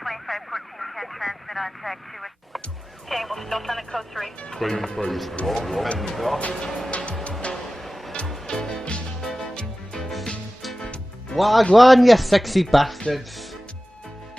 2514 can transmit on tag 2. Okay, we'll still send a code 3. Babyface the Goth. Wagwan, you sexy bastards.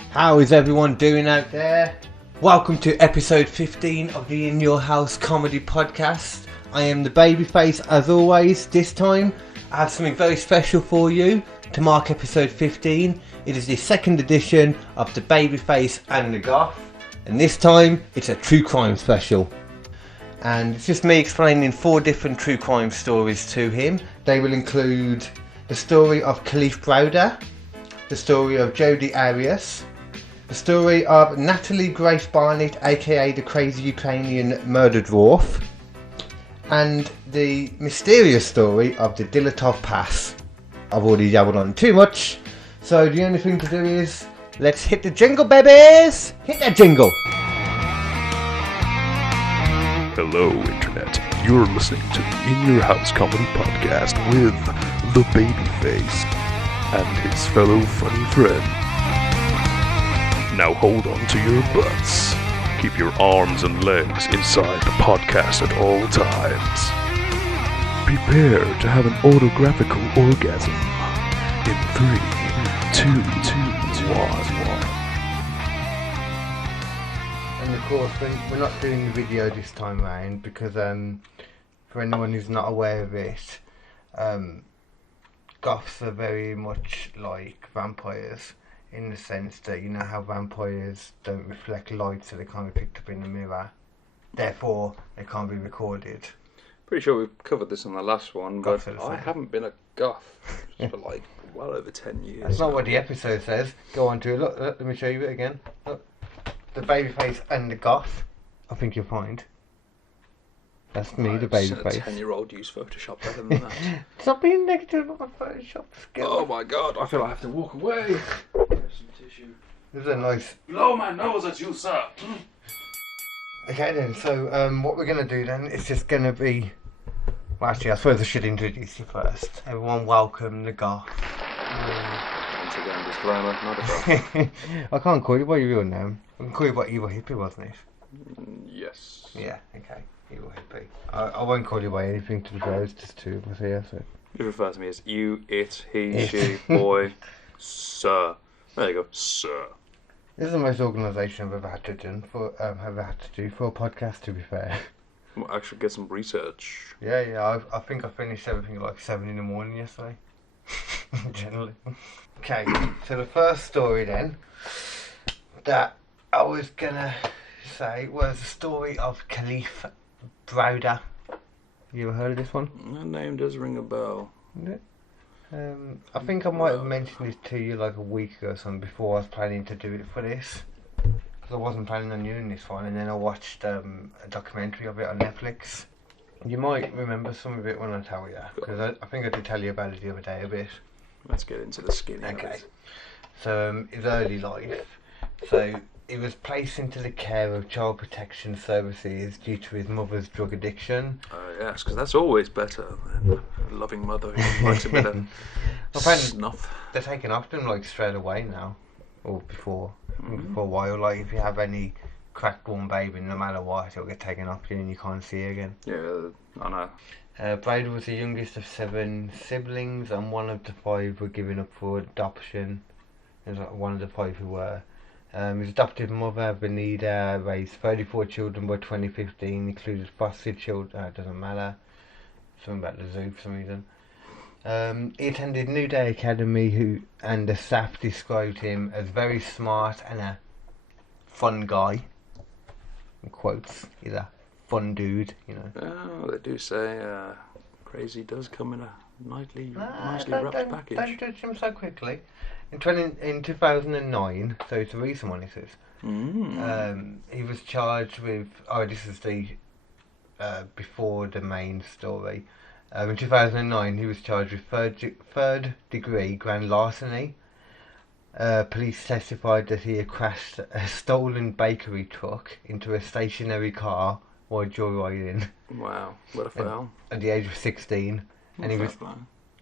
How is everyone doing out there? Welcome to episode 15 of the In Your House Comedy Podcast. I am the Babyface as always. This time I have something very special for you to mark episode 15. It is the second edition of the Babyface and the Goth, and this time it's a true crime special. And it's just me explaining 4 different true crime stories to him. They will include the story of Kalief Browder, the story of Jodie Arias, the story of Natalie Grace Barnett, aka the crazy Ukrainian murder dwarf, and the mysterious story of the Dylatov Pass. I've already jabbled on too much, so the only thing to do is let's hit the jingle, babies! Hit that jingle! Hello, Internet. You're listening to the In Your House Comedy Podcast with the Babyface and his fellow funny friend. Now hold on to your butts. Keep your arms and legs inside the podcast at all times. Prepare to have an autographical orgasm in 3, 2, 1. And of course, we're not doing the video this time around because, for anyone who's not aware of it, goths are very much like vampires in the sense that you know how vampires don't reflect light, so they can't be picked up in the mirror. Therefore, they can't be recorded. Pretty sure we've covered this on the last one, but Goths are the I same. haven't been a goth for like well over 10 years. That's not what the episode says. Go on to it. Look, let me show you it again. Look. The Babyface and the Goth. I think you'll find. That's me, the I've seen a Babyface. 10-year-old use Photoshop better than that. Stop being negative about my Photoshop skills. Oh my god, I feel I have to walk away. There's some tissue. This is a nice... Blow my nose at you, sir. Okay then, so what we're going to do then is just going to be... Well, actually, I suppose I should introduce you first. Everyone welcome the Goth. Once again, disclaimer, not a goth. I can't call you by your real name. I can call you by Evil Hippie, wasn't it? Yes. Yeah, okay. Evil Hippie. I won't call you by anything to the girls, just two of us here, so... You refer to me as you, it, he, It. she, boy, sir. There you go, sir. This is the most organisation I've ever had to do for a podcast, to be fair. We'll actually get some research. Yeah, I think I finished everything at like 7 in the morning yesterday. Generally. Okay, so the first story then that I was gonna say was the story of Kalief Browder. You ever heard of this one? That name does ring a bell. Yeah. I think I might have mentioned this to you like a week ago or something before I was planning to do it for this. Because I wasn't planning on doing this one, and then I watched a documentary of it on Netflix. You might remember some of it when I tell you, because I think I did tell you about it the other day a bit. Let's get into the skinny of Okay. it. So his early life. So he was placed into the care of Child Protection Services due to his mother's drug addiction. Yes, because that's always better than a loving mother who likes a bit of snuff. They're taken off them like straight away now, or before for a while. Like if you have any cracked one baby, no matter what, it'll get taken off you and you can't see it again. Yeah, I know. Browder was the youngest of 7 siblings, and one of the 5 were given up for adoption. There's one of the 5 who were. His adoptive mother, Benita, raised 34 children by 2015, included foster children. It doesn't matter. Something about the zoo for some reason. He attended New Day Academy, and the staff described him as very smart and a fun guy. In quotes, he's a fun dude, you know. Oh, they do say crazy does come in a nicely wrapped package. Don't judge him so quickly. In 2009, so it's a recent one, this is. He was charged with... Oh, this is the... before the main story. In 2009, he was charged with third degree grand larceny. Police testified that he had crashed a stolen bakery truck into a stationary car while joyriding. Wow, what a fail. At the age of 16, and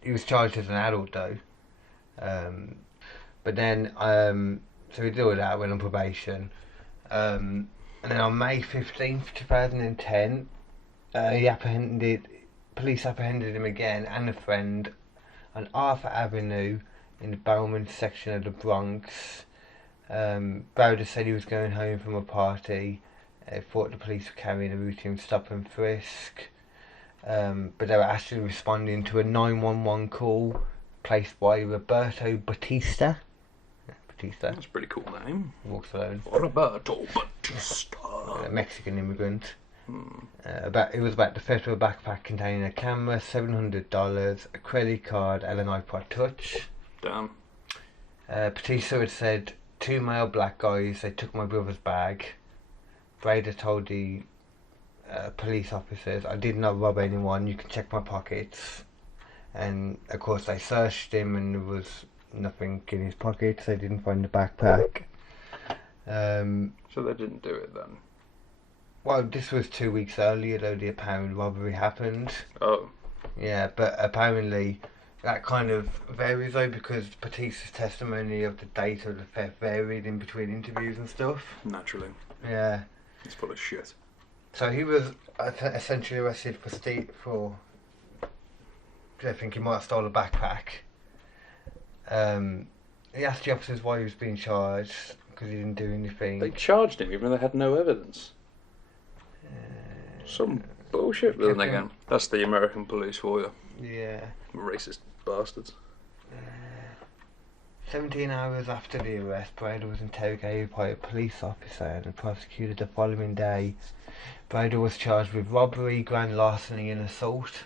he was charged as an adult though. But then So he did all that, went on probation. And then on May 15th, 2010, police apprehended him again and a friend on Arthur Avenue in the Bowman section of the Bronx. Browder said he was going home from a party. Thought the police were carrying a routine stop and frisk. But they were actually responding to a 911 call placed by Roberto Batista. That's a pretty cool name. Walks alone. Roberto Batista. A Mexican immigrant. It was about the theft of a backpack containing a camera, $700, a credit card, and an iPod Touch. Damn. Batista had said, 2 male black guys, they took my brother's bag. Browder told the police officers, I did not rob anyone, you can check my pockets. And of course they searched him and there was nothing in his pockets, they didn't find the backpack. So they didn't do it then? Well, this was 2 weeks earlier though the apparent robbery happened. Oh. Yeah, but apparently that kind of varies though, because Batista's testimony of the date of the theft varied in between interviews and stuff. Naturally. Yeah. He's full of shit. So he was essentially arrested for I think he might have stolen a backpack. He asked the officers why he was being charged, because he didn't do anything. They charged him even though they had no evidence. Some bullshit, but then again, that's the American police for you. Yeah. Racist bastards. 17 hours after the arrest, Browder was interrogated by a police officer and prosecuted the following day. Browder was charged with robbery, grand larceny and assault.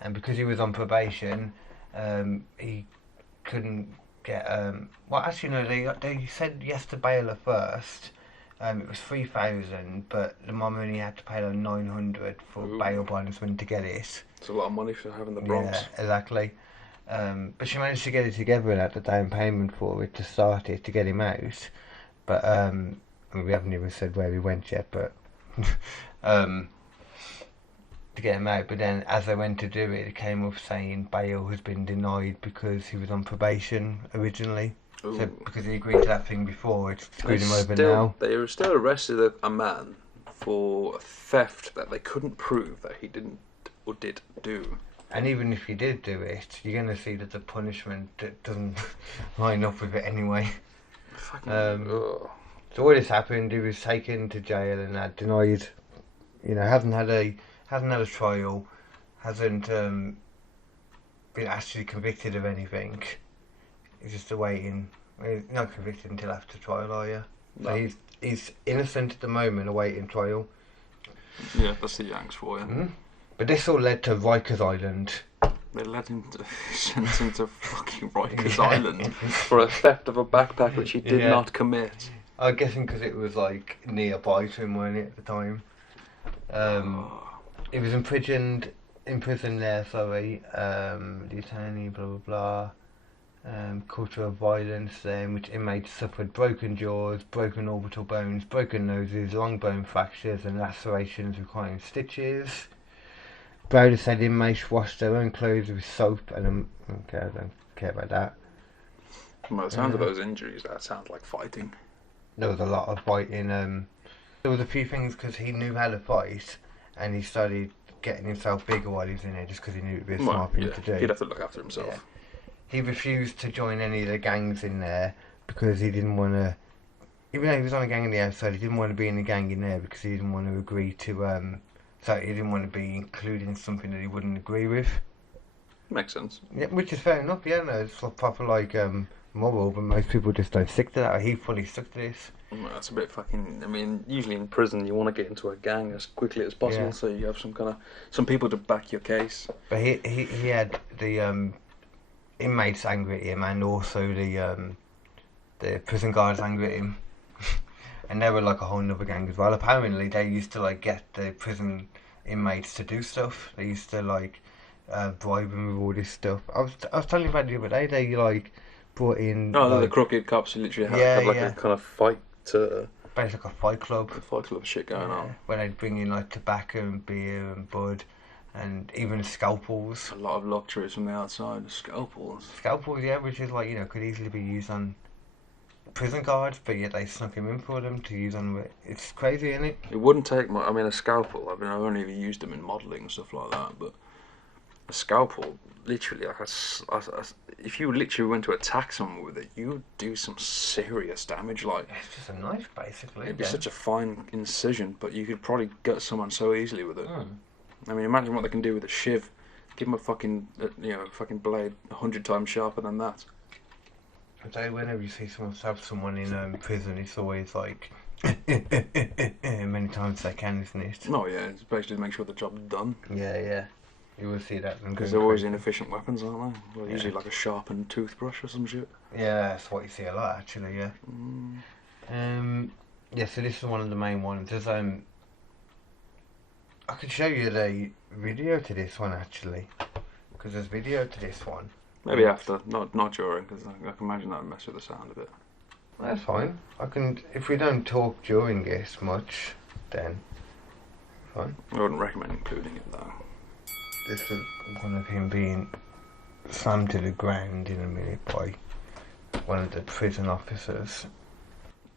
And because he was on probation, he couldn't get... well, actually, no, they said yes to bail at first. It was $3,000, but the mum only had to pay like $900 for bail bondsman to get it. It's a lot of money for having the Bronx. Yeah, exactly. But she managed to get it together and had the down payment for it to start it, to get him out. But, I mean, we haven't even said where he went yet, but... to get him out, but then as they went to do it, it came up saying bail has been denied because he was on probation originally. Ooh. So because he agreed to that thing before, it screwed him over now. They were still arrested a man for theft that they couldn't prove that he didn't or did do. And even if he did do it, you're going to see that the punishment doesn't line up with it anyway. So all this happened, he was taken to jail and that denied, hasn't had a trial, hasn't been actually convicted of anything. He's just awaiting. He's not convicted until after trial, are you? No. So he's innocent at the moment, awaiting trial. Yeah, that's the Yanks for you. Mm-hmm. But this all led to Rikers Island. They led him sent him to fucking Rikers Island for a theft of a backpack which he did not commit. I'm guessing because it was like nearby to him, wasn't it, at the time? He was imprisoned there, the attorney, blah blah blah. Culture of violence in which inmates suffered broken jaws, broken orbital bones, broken noses, long bone fractures and lacerations requiring stitches. Browder said inmates washed their own clothes with soap and okay, I don't care about that. From the sound of those injuries, that sounds like fighting. There was a lot of fighting. There was a few things because he knew how to fight and he started getting himself bigger while he was in there just because he knew it would be a smart thing to do. He'd have to look after himself. Yeah. He refused to join any of the gangs in there because he didn't want to, even though he was on a gang on the outside, he didn't want to be in the gang in there because he didn't want to agree to, so he didn't want to be included in something that he wouldn't agree with. Makes sense. Yeah, which is fair enough, yeah, no, it's proper moral, but most people just don't stick to that. He fully stuck to this. Well, that's a bit fucking, I mean, usually in prison you want to get into a gang as quickly as possible so you have some people to back your case. But he had the, inmates angry at him and also the prison guards angry at him. And they were like a whole nother gang as well. Apparently they used to get the prison inmates to do stuff. They used to bribe them with all this stuff. I was telling you about the other day, they brought in the crooked cops who literally had a kind of fight to basically like a fight club. A fight club shit going on. Where they'd bring in tobacco and beer and bud. And even scalpels. A lot of luxuries from the outside. Scalpels, yeah, which is could easily be used on prison guards, but yet they snuck him in for them to use on. It's crazy, isn't it? It wouldn't take much. I mean, a scalpel. I mean, I've only ever used them in modelling and stuff like that, but a scalpel, literally, like if you literally went to attack someone with it, you would do some serious damage. Like, It's just a knife, basically. it'd be such a fine incision, but you could probably gut someone so easily with it. I mean, imagine what they can do with a shiv. Give them a fucking, fucking blade 100 times sharper than that. I tell you, whenever you see someone in prison, it's always like many times they can, isn't it? Oh yeah, it's basically to make sure the job's done. Yeah. You will see that. Because they're always inefficient weapons, aren't they? Well, usually like a sharpened toothbrush or some shit. Yeah, that's what you see a lot, actually. Yeah. Yeah. So this is one of the main ones. There's I could show you the video to this one actually, because there's video to this one. Maybe after, not during, because I can imagine that would mess with the sound a bit. That's fine. I can, if we don't talk during this much, then fine. I wouldn't recommend including it though. This was one of him being slammed to the ground in a minute by one of the prison officers.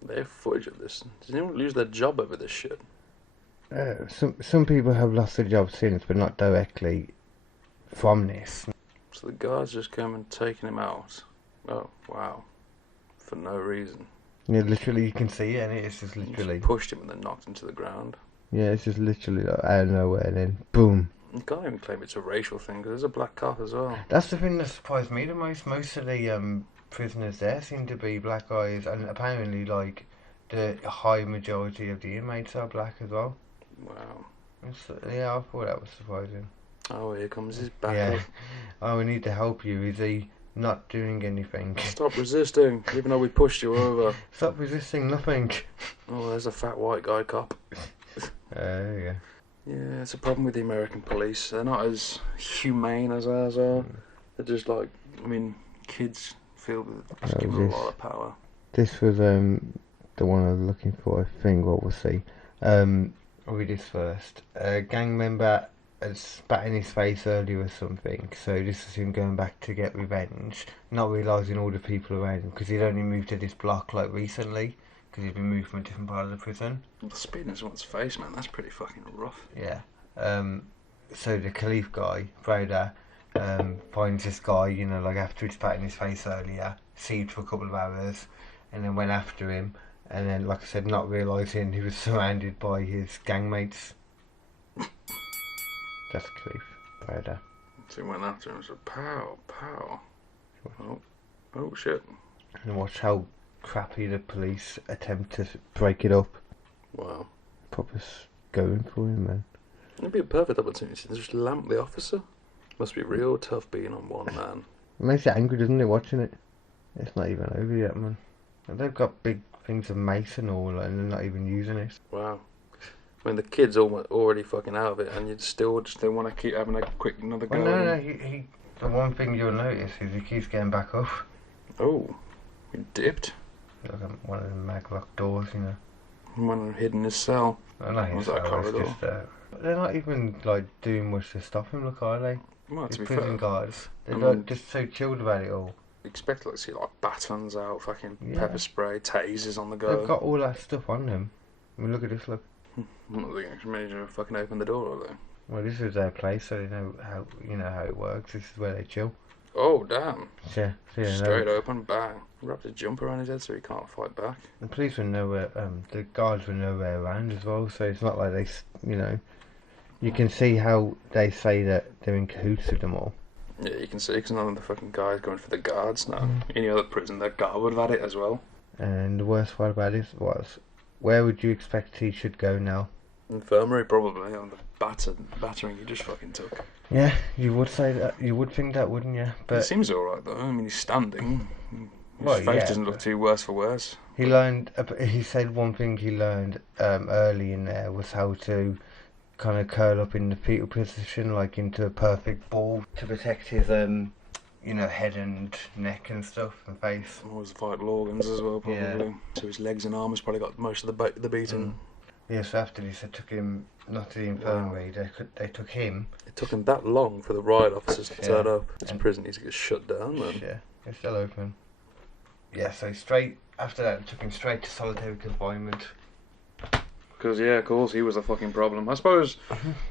They have footage of this. Does anyone lose their job over this shit? Some people have lost their job since, but not directly from this. So the guards just came and taken him out. Oh, wow. For no reason. Yeah, literally you can see it, and it's just literally... Just pushed him and then knocked him to the ground. Yeah, it's just literally like out of nowhere, and then boom. You can't even claim it's a racial thing, because there's a black cop as well. That's the thing that surprised me the most. Most of the prisoners there seem to be black guys, and apparently, like, the high majority of the inmates are black as well. Wow. Yeah, I thought that was surprising. Oh, here comes his back. Yeah. Oh, we need to help you. Is he not doing anything? Stop resisting, even though we pushed you over. Stop resisting nothing. Oh, there's a fat white guy cop. Yeah. Yeah, it's a problem with the American police. They're not as humane as ours are. They're just like, I mean, kids feel that just give them a lot of power. This was the one I was looking for, I think. What we'll see. I'll read this first. A gang member had spat in his face earlier or something, so this is him going back to get revenge, not realising all the people around him, because he'd only moved to this block like recently, because he'd been moved from a different part of the prison. Spitting in someone's face, man, that's pretty fucking rough. Yeah. So the Kalief guy, Browder, finds this guy, you know, like after he'd spat in his face earlier, seed for a couple of hours, and then went after him, and then, like I said, not realising he was surrounded by his gang mates. That's Kalief Browder. So he went after him and said, pow, pow. Oh shit. And watch how crappy the police attempt to break it up. Wow. Proper going for him, man. It'd be a perfect opportunity to just lamp the officer. Must be real tough being on one man. It makes you angry, doesn't it, watching it? It's not even over yet, man. And they've got big things of mace and all, and they're not even using it. Wow. I mean, the kid's already fucking out of it, and you still just don't want to keep having another go. Well, no, he. The one thing you'll notice is he keeps getting back up. Oh, he dipped. Like one of the maglock doors, you know. One hidden in his cell. Well, not his that cell, it's corridor? just, they're not even like doing much to stop him, look, are they? Well, to These be prison fair, guards. They're I like mean- just so chilled about it all. expect to see like batons out, fucking Yeah. pepper spray, tasers on the go. They've got all that stuff on them. I mean, look at this, look. I'm not thinking they made you fucking open the door, are they? Well, this is their place, so they know how how it works. This is where they chill. Oh, damn. Yeah, Straight open, bang. Wrapped a jumper around his head so he can't fight back. The police were nowhere. The guards were nowhere around as well. So it's not like they, you can see how they say that they're in cahoots with them all. Yeah, you can see, because none of the fucking guys going for the guards now. Any other prison, their guard would have had it as well. And the worst part about it was, where would you expect he should go now? Infirmary, probably, on the battering he just fucking took. Yeah, you would say that. You would think that, wouldn't you? He But seems alright though. I mean, he's standing. His Well, face yeah, doesn't look but- too worse for worse. he learned. He said one thing he learned early in there was how to kind of curl up in the fetal position, like into a perfect ball, to protect his head and neck and stuff and face. All his vital organs as well, probably. Yeah. So his legs and arms probably got most of the beating. Yeah, so after this, they took him not to the infirmary. They took him. It took him that long for the riot officers to turn up. This And- prison needs to get shut down, man. Yeah, it's still open. Yeah, so straight after that, they took him straight to solitary confinement. Because, yeah, of course, he was a fucking problem. I suppose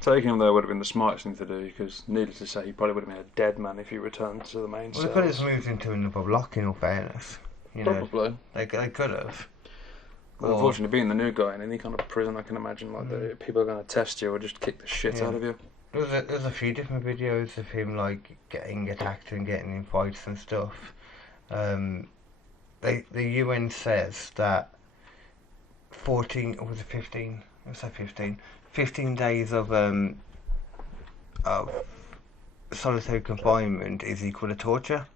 taking him there would have been the smartest thing to do, because needless to say, he probably would have been a dead man if he returned to the main Well, cells. they could have just moved into another block, in all fairness. You know, Probably. they could have. But unfortunately, being the new guy in any kind of prison, I can imagine like the people are going to test you or just kick the shit out of you. There's a few different videos of him like getting attacked and getting in fights and stuff. The UN says that 14 or was it 15? Let's say 15. 15 days of solitary confinement is equal to torture.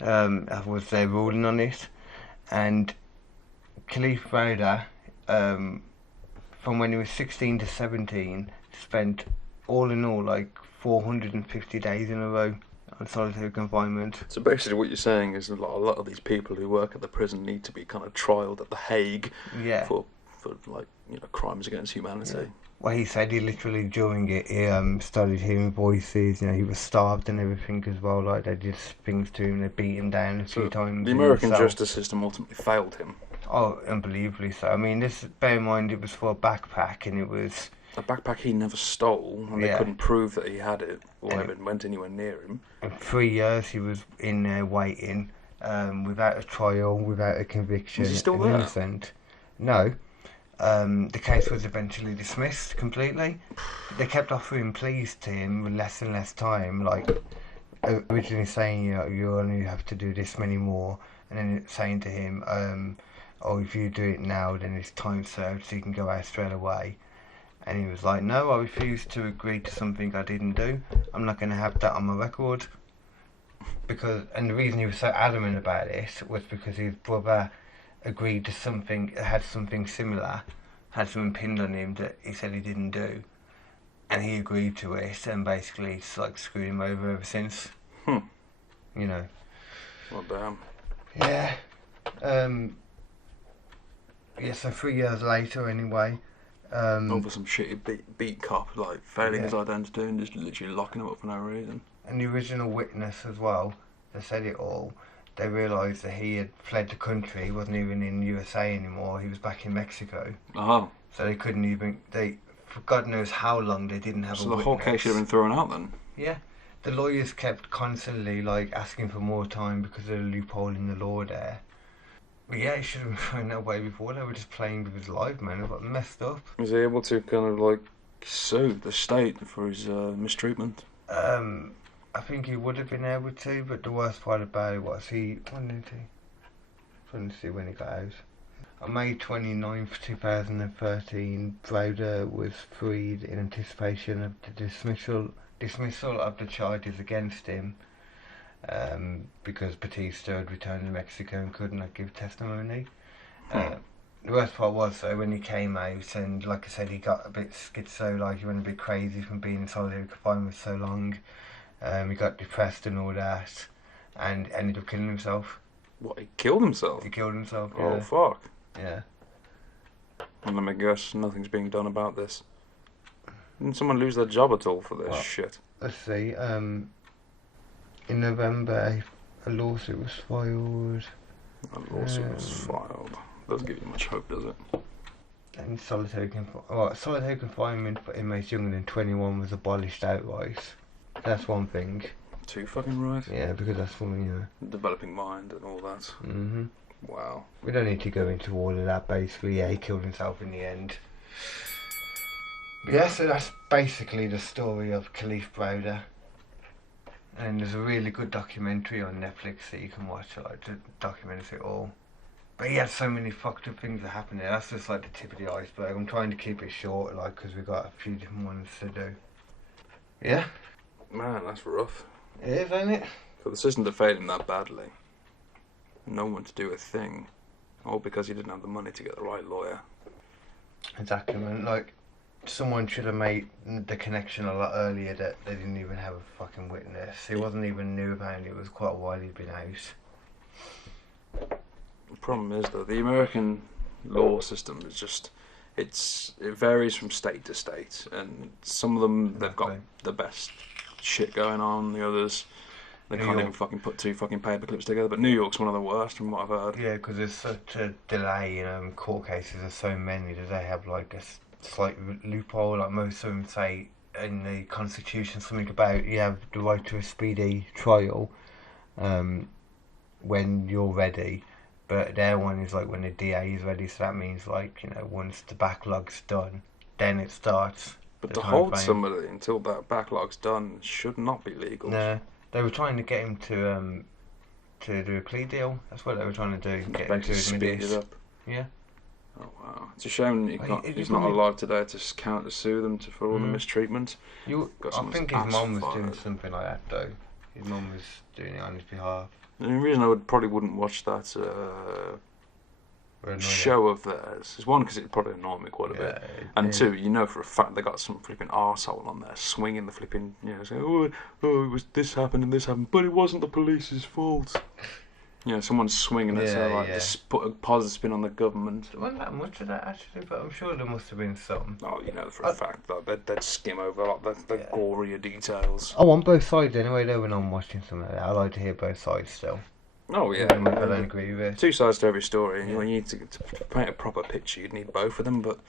That was their ruling on it, and Kalief Browder, from when he was 16 to 17, spent all in all like 450 days in a row on solitary confinement. So basically what you're saying is a lot of these people who work at the prison need to be kind of trialed at The Hague for like, you know, crimes against humanity. Yeah. Well, he said he literally during it he started hearing voices. You know, he was starved and everything as well. Like they did things to him, they beat him down a few times. The American justice system ultimately failed him. Oh, unbelievably so. I mean, bear in mind it was for a backpack, and it was a backpack he never stole, and they couldn't prove that he had it or ever went anywhere near him. In 3 years he was in there waiting, without a trial, without a conviction. Is he still there? Innocent. No. The case was eventually dismissed completely. They kept offering pleas to him with less and less time, like originally saying, you know, you only have to do this many more, and then saying to him, oh, if you do it now, then it's time served, so you can go out straight away. And he was like, no, I refuse to agree to something I didn't do. I'm not going to have that on my record. And the reason he was so adamant about it was because his brother agreed to something, had something similar, had something pinned on him that he said he didn't do. And he agreed to it, and basically it's like screwed him over ever since. You know. Well, damn. Yeah. Yeah, so 3 years later anyway. Over some shitty beat cop, like failing his identity and just literally locking him up for no reason. And the original witness as well, that said it all, they realised that he had fled the country, he wasn't even in the USA anymore, he was back in Mexico. Oh. So they couldn't even, for God knows how long, they didn't have a witness. So the whole case should have been thrown out then? Yeah. The lawyers kept constantly like asking for more time because of the loophole in the law there. But yeah, he should have been thrown that way before. They were just playing with his life, man. It got messed up. Was he able to kind of like sue the state for his mistreatment? I think he would have been able to, but the worst part about it was when did he? Trying to see when he got out. On May 29th, 2013, Browder was freed in anticipation of the dismissal of the charges against him. Because Batista had returned to Mexico and could not give testimony. The worst part was though when he came out, and like I said, he got a bit schizo, like he went a bit crazy from being in solitary confinement for so long. He got depressed and all that, and ended up killing himself. What, he killed himself? He killed himself, yeah. Oh, fuck. Yeah. And let me guess, nothing's being done about this. Didn't someone lose their job at all for this shit? Let's see, in November, a lawsuit was filed. A lawsuit was filed. Doesn't give you much hope, does it? And solitary confinement for inmates younger than 21 was abolished outright. That's one thing. Too fucking right. Yeah, because that's one, you know. Developing mind and all that. Mhm. Wow. We don't need to go into all of that. Basically, yeah, he killed himself in the end. But yeah, so that's basically the story of Kalief Browder. And there's a really good documentary on Netflix that you can watch, like, that documents it all. But he had so many fucked up things that happened there. That's just like the tip of the iceberg. I'm trying to keep it short, like, because we've got a few different ones to do. Yeah. Man, that's rough. It is, ain't it? For the system to fail him that badly, no one to do a thing, all because he didn't have the money to get the right lawyer. Exactly, man. Like, someone should have made the connection a lot earlier that they didn't even have a fucking witness. He wasn't even new about it. It was quite a while he'd been out. The problem is, though, the American law system is just, it varies from state to state, and some of them, they've got the best shit going on, the others, They New can't York. even fucking put 2 fucking paper clips together. But New York's one of the worst, from what I've heard. Yeah, because there's such a delay, in court cases. There's so many that they have like a slight loophole. Like most of them say in the Constitution something about you have the right to a speedy trial when you're ready. But their one is like when the DA is ready. So that means like once the backlog's done, then it starts. But the to hold timeframe. somebody until that backlog's done should not be legal. No, they were trying to get him to do a plea deal. That's what they were trying to do. Get him to Basically admit speed it. it up. Yeah. Oh wow, it's a shame that Well, he's not alive today to counter sue them for all the mistreatment. I Got someone's think his ass mum was fired. doing something like that though. His mum was doing it on his behalf. The only reason I probably wouldn't watch that Or annoyed show of theirs is one, because it'd probably annoy me quite a bit, and two, for a fact they got some flipping arsehole on there swinging the flipping, saying, it was this happened and this happened, but it wasn't the police's fault. Someone's swinging it, so like just put a positive spin on the government. There wasn't that much of that actually, but I'm sure there must have been some. Oh, for a fact, like, they'd skim over like the gorier details. I want both sides anyway though when I'm watching something like that. I like to hear both sides still. Oh yeah, I don't agree with it. 2 sides to every story, and when you need to paint a proper picture, you'd need both of them, but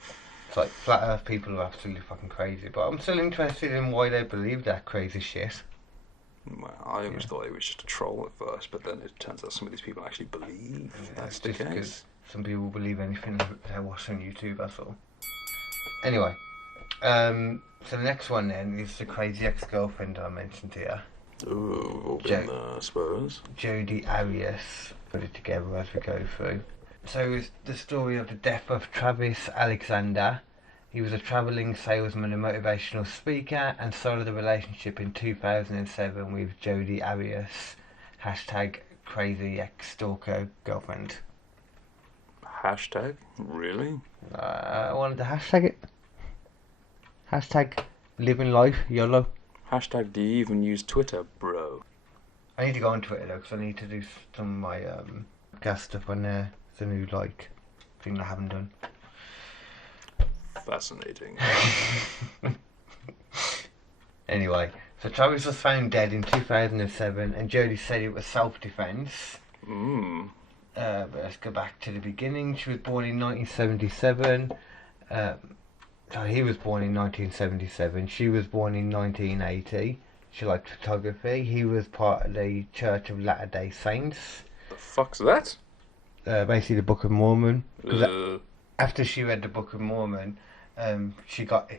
It's like flat earth people are absolutely fucking crazy, but I'm still interested in why they believe that crazy shit. well, I always thought it was just a troll at first, but then it turns out some of these people actually believe that's the Just 'cause case. some people believe anything they watch on YouTube, that's all. Anyway, so the next one then is the crazy ex-girlfriend I mentioned here. Ooh, all been there, I suppose. Jodie Arias. Put it together as we go through. So it's the story of the death of Travis Alexander. He was a travelling salesman and motivational speaker and started a relationship in 2007 with Jodie Arias. Hashtag crazy ex-stalker girlfriend. Hashtag? Really? I wanted to hashtag it. Hashtag living life, YOLO. Hashtag, do you even use Twitter, bro? I need to go on Twitter though, because I need to do some of my gas stuff on there. It's a new thing I haven't done. Fascinating. Anyway, so Travis was found dead in 2007, and Jodie said it was self-defense. But let's go back to the beginning. She was born in 1977. So he was born in 1977. She was born in 1980. She liked photography. He was part of the Church of Latter-day Saints. The fuck's that? Basically the Book of Mormon. 'Cause after she read the Book of Mormon, he got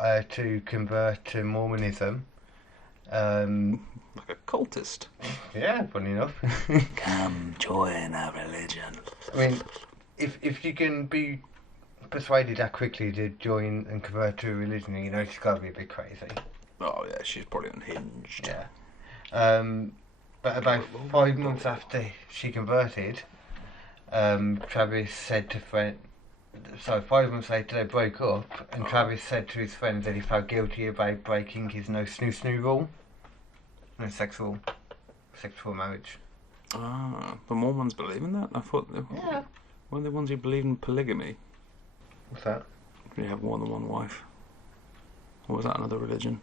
her to convert to Mormonism. Like a cultist. Yeah, funny enough. Come join our religion. I mean, if you can be persuaded that quickly to join and convert to a religion, she's got to be a bit crazy. Oh yeah, she's probably unhinged. Yeah. But about 5 months after she converted, Travis said to friend. So 5 months later they broke up, and Travis said to his friends that he felt guilty about breaking his no snoo rule, no sexual marriage. Ah, the Mormons believe in that? I thought they were the ones who believe in polygamy. What's that? You have more than one wife. Or was that another religion?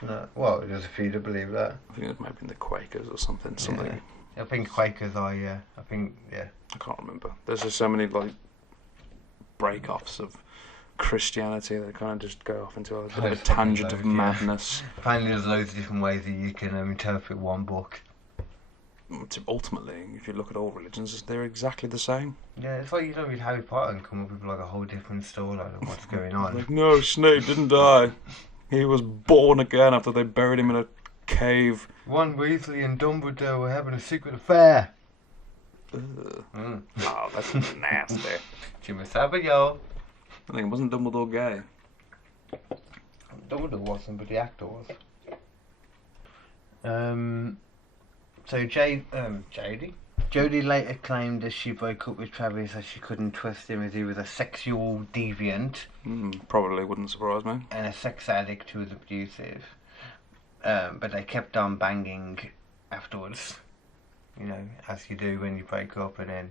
No. Well, there's a few that believe that. I think it might have been the Quakers or something. Something. Yeah. I think Quakers are. Yeah. I can't remember. There's just so many break-offs of Christianity that kind of just go off into a bit of a tangent of madness. Apparently, there's loads of different ways that you can interpret one book. Ultimately, if you look at all religions, they're exactly the same. Yeah, it's like you don't read Harry Potter and come up with a whole different storyline of what's going on. No, Snape didn't die. He was born again after they buried him in a cave. Ron Weasley and Dumbledore were having a secret affair. Oh, that's nasty. Jimmy Savile. I think, wasn't Dumbledore gay? Dumbledore wasn't, but the actor was. So Jodie later claimed that she broke up with Travis as she couldn't trust him as he was a sexual deviant. Probably wouldn't surprise me. And a sex addict who was abusive. But they kept on banging afterwards. As you do when you break up, and then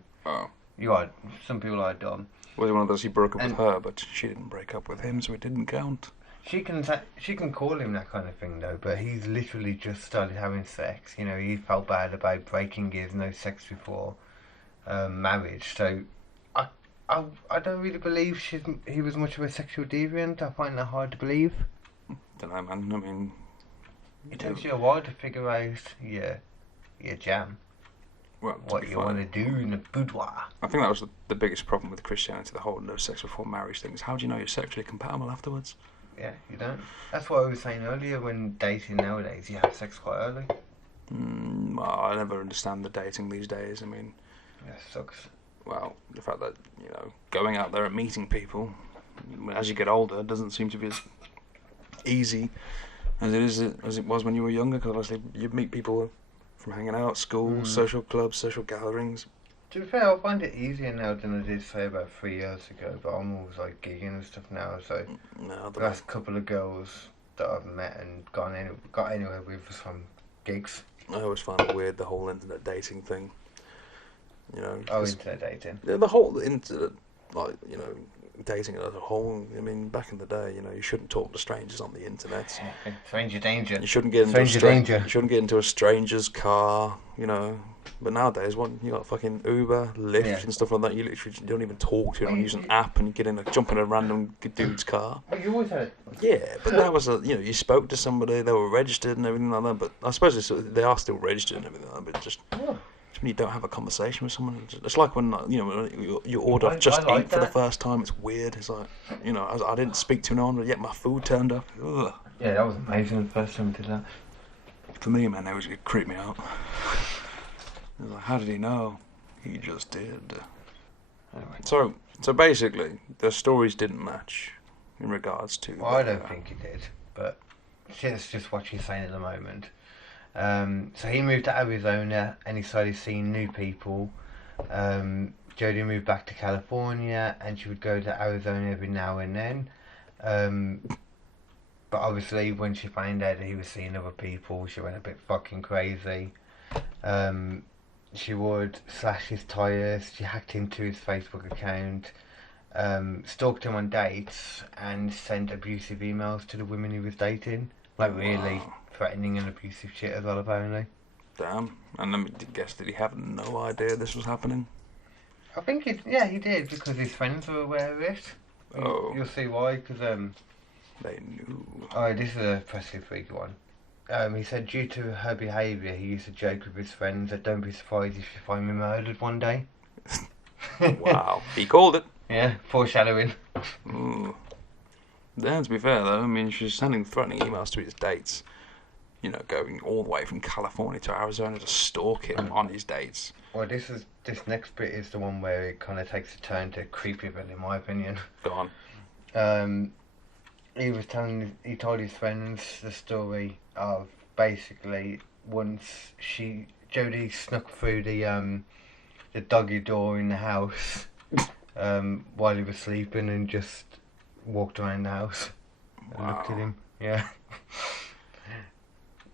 some people are dumb. Was it one of those he broke up with her, but she didn't break up with him, so it didn't count? She can call him that kind of thing though, but he's literally just started having sex. You know, he felt bad about breaking his no sex before marriage. So I don't really believe he was much of a sexual deviant. I find that hard to believe. Don't know, man. I mean, It takes you a while to figure out your jam, well, what you want to do in the boudoir. I think that was the biggest problem with Christianity, the whole no sex before marriage thing. Is how do you know you're sexually compatible afterwards? Yeah, you don't. That's what I was saying earlier. When dating nowadays, you have sex quite early. Well, I never understand the dating these days. I mean, Yeah, sucks. well, the fact that, you know, going out there and meeting people as you get older doesn't seem to be as easy as it was when you were younger, because obviously you'd meet people from hanging out at school, social clubs, social gatherings. To be fair, I find it easier now than I did say about 3 years ago, but I'm always like gigging and stuff now, so No, the last couple of girls that I've met and got anywhere with was from gigs. I always find it weird, the whole internet dating thing. You know, Oh, internet dating. the whole internet, like, you know, dating as a whole. I mean, back in the day, you know, you shouldn't talk to strangers on the internet. Stranger danger. You shouldn't get into Stranger danger. You shouldn't get into a stranger's car, you know. But nowadays, you got fucking Uber, Lyft, and stuff like that. You literally don't even talk to. You don't use an app, and you jump in a random dude's car. Well, you always had. Yeah, but that was you spoke to somebody, they were registered and everything like that. But I suppose they are still registered and everything like that. But just when you don't have a conversation with someone, it's like when you order Just Eat for the first time. It's weird. It's like, you know, I didn't speak to no one, but yet my food turned up. Ugh. Yeah, that was amazing the first time I did that. For me, man, it creeped me out. I was like, how did he know? He just did. Anyway. So basically, the stories didn't match in regards to. Well, I don't think he did, but that's just what she's saying at the moment. So he moved to Arizona and he started seeing new people. Jodie moved back to California and she would go to Arizona every now and then. But obviously when she found out that he was seeing other people, she went a bit fucking crazy. She would slash his tyres, she hacked into his Facebook account, stalked him on dates and sent abusive emails to the women he was dating. Like really threatening and abusive shit as well, apparently. Damn. And let me guess, did he have no idea this was happening? I think he did, because his friends were aware of it. You'll see why, because they knew. Oh, this is a Presley freak one. He said due to her behaviour, he used to joke with his friends that don't be surprised if you find me murdered one day. Wow. He called it. Yeah, foreshadowing. Then, to be fair though, I mean, she's sending threatening emails to his dates. You know, going all the way from California to Arizona to stalk him on his dates. Well, this next bit is the one where it kind of takes a turn to creepy, but in my opinion. Go on. He told his friends the story of basically once Jodie snuck through the doggy door in the house while he was sleeping and just walked around the house and looked at him. Yeah.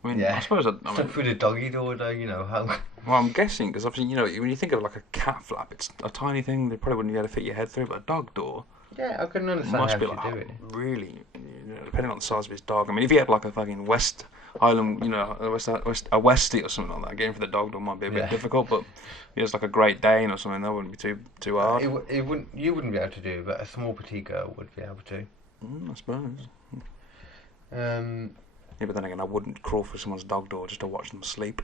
I mean, I suppose snuck through the doggy door though, you know how. Well, I'm guessing, because obviously, you know, when you think of like a cat flap, it's a tiny thing, they probably wouldn't be able to fit your head through, but a dog door. Yeah, I couldn't understand must how be she like, do it. really, you know, depending on the size of his dog. I mean, if he had like a fucking West Island, you know, a Westie or something like that, getting for the dog door might be a bit difficult, but if he has like a Great Dane or something, that wouldn't be too hard. You wouldn't be able to do, but a small petite girl would be able to. I suppose. Um, Yeah, but then again, I wouldn't crawl through someone's dog door just to watch them sleep.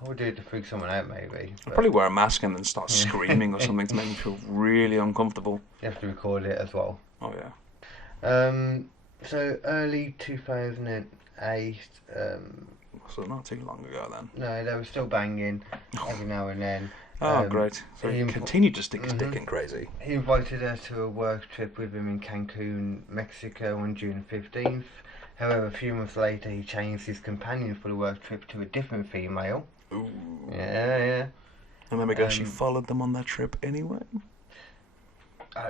I would do it to freak someone out, maybe. I'd probably wear a mask and then start screaming or something to make me feel really uncomfortable. You have to record it as well. Oh, yeah. So, early 2008... So not too long ago, then. No, they were still banging every now and then. Oh, great. So he continued to stick his dick in crazy. He invited her to a work trip with him in Cancun, Mexico on June 15th. However, a few months later, he changed his companion for the work trip to a different female. Ooh. Yeah. And let me guess, she followed them on that trip anyway?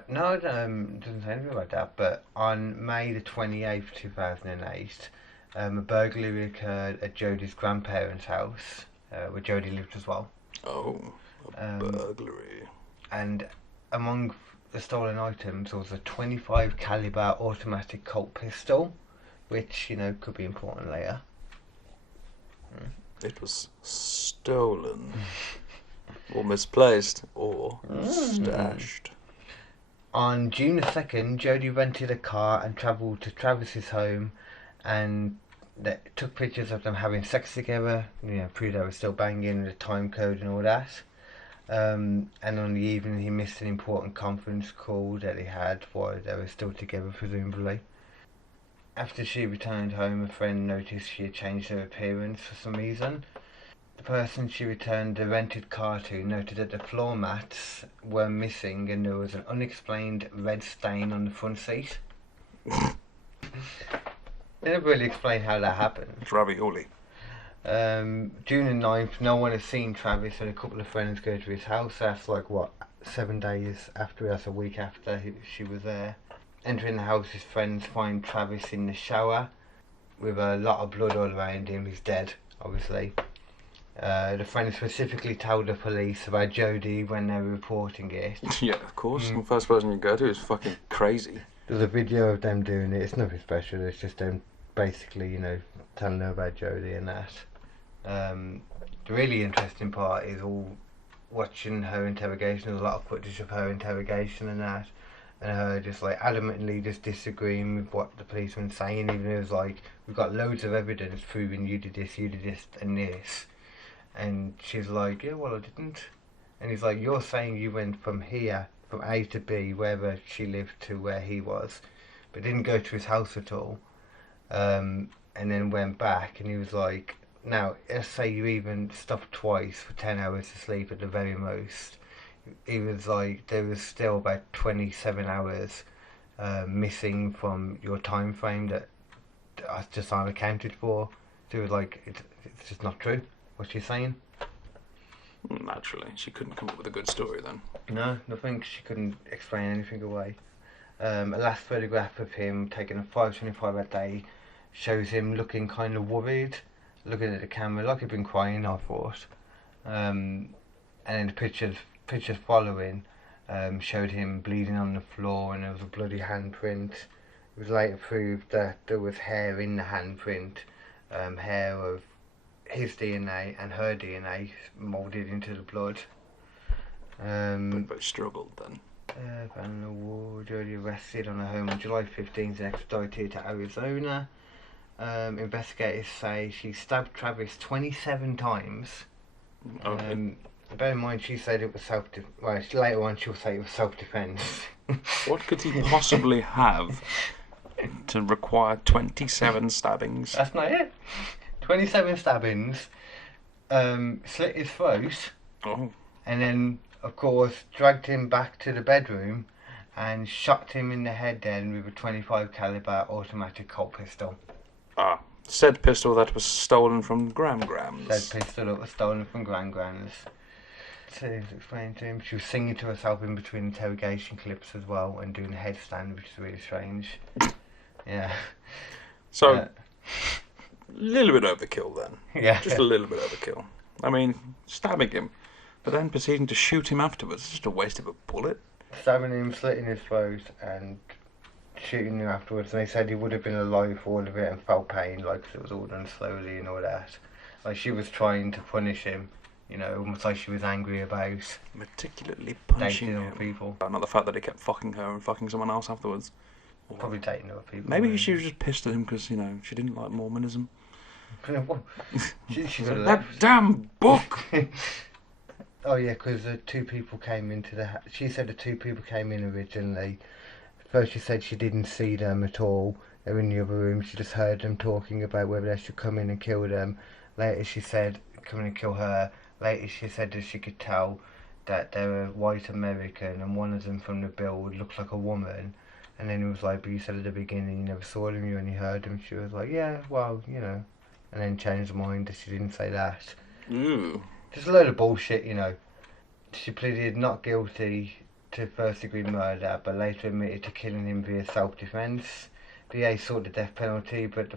No, it doesn't say anything about that, but on May the 28th, 2008, a burglary occurred at Jodie's grandparents' house, where Jodie lived as well. Oh, a burglary. And among the stolen items was a 25 caliber automatic Colt pistol, which, you know, could be important later. It was stolen, or misplaced, or stashed. On June the 2nd, Jodie rented a car and travelled to Travis's home, and took pictures of them having sex together, you know, proved they were still banging, the time code and all that. And on the evening he missed an important conference call that he had while they were still together, presumably. After she returned home, a friend noticed she had changed her appearance for some reason. The person she returned the rented car to noted that the floor mats were missing and there was an unexplained red stain on the front seat. They never really explain how that happened. It's ravioli. June the 9th, no one has seen Travis, and a couple of friends go to his house. That's like, what, 7 days after, that's a week after she was there. Entering the house, his friends find Travis in the shower with a lot of blood all around him. He's dead, obviously. The friends specifically told the police about Jodie when they were reporting it. Yeah, of course. The first person you go to is fucking crazy. There's a video of them doing it. It's nothing special. It's just them basically, you know, telling them about Jodie and that. The really interesting part is all watching her interrogation. There's a lot of footage of her interrogation and that, and her just like adamantly just disagreeing with what the policeman's saying, even though it was like, we've got loads of evidence proving you did this and this, and she's like, yeah, well, I didn't. And he's like, you're saying you went from here, from A to B, wherever she lived, to where he was, but didn't go to his house at all, and then went back. And he was like, now, let's say you even stopped twice for 10 hours to sleep at the very most. He was like, there was still about 27 hours missing from your time frame that just aren't accounted for. So it was like, it's just not true what she's saying. Naturally, she couldn't come up with a good story then. No, nothing. She couldn't explain anything away. A last photograph of him taken at 5:25 that day shows him looking kind of worried, looking at the camera like he'd been crying, I thought. And then the pictures following showed him bleeding on the floor, and there was a bloody handprint. It was later proved that there was hair in the handprint, hair of his DNA and her DNA moulded into the blood. But they struggled then. Jodie arrested on her home on July 15th and extradited to Arizona. Investigators say she stabbed Travis 27 times. Okay. Bear in mind, she said it was self-defense. Well, later on she'll say it was self-defense. What could he possibly have to require 27 stabbings? That's not it. 27 stabbings, slit his throat, Oh. and then, of course, dragged him back to the bedroom and shot him in the head then with a 25 caliber automatic Colt pistol. Ah, said pistol that was stolen from Grams. Said pistol that was stolen from Grams. To explain to him, she was singing to herself in between interrogation clips as well, and doing a headstand, which is really strange. Yeah. So, a little bit overkill then. Yeah. Just a little bit overkill. I mean, stabbing him, but then proceeding to shoot him afterwards. It's just a waste of a bullet. Stabbing him, slitting his throat, and shooting him afterwards. And they said he would have been alive for all of it and felt pain, like, 'cause it was all done slowly and all that. Like, she was trying to punish him, you know, almost like she was angry about Meticulously punching dating him. other people. Not the fact that he kept fucking her and fucking someone else afterwards. Probably dating other people. Maybe she was just pissed at him because, you know, she didn't like Mormonism. she could have That left. damn book! Oh yeah, because the two people came into the house. She said the two people came in originally. First she said she didn't see them at all. They were in the other room. She just heard them talking about whether they should come in and kill them. Later she said, come in and kill her. Later she said that she could tell that they were white American and one of them from the build looked like a woman. And then he was like, but you said at the beginning you never saw them, you only heard them. She was like, yeah, well, you know. And then changed her mind that she didn't say that. Ooh. Just a load of bullshit, you know. She pleaded not guilty to first-degree murder, but later admitted to killing him via self-defense. DA sought the death penalty, but the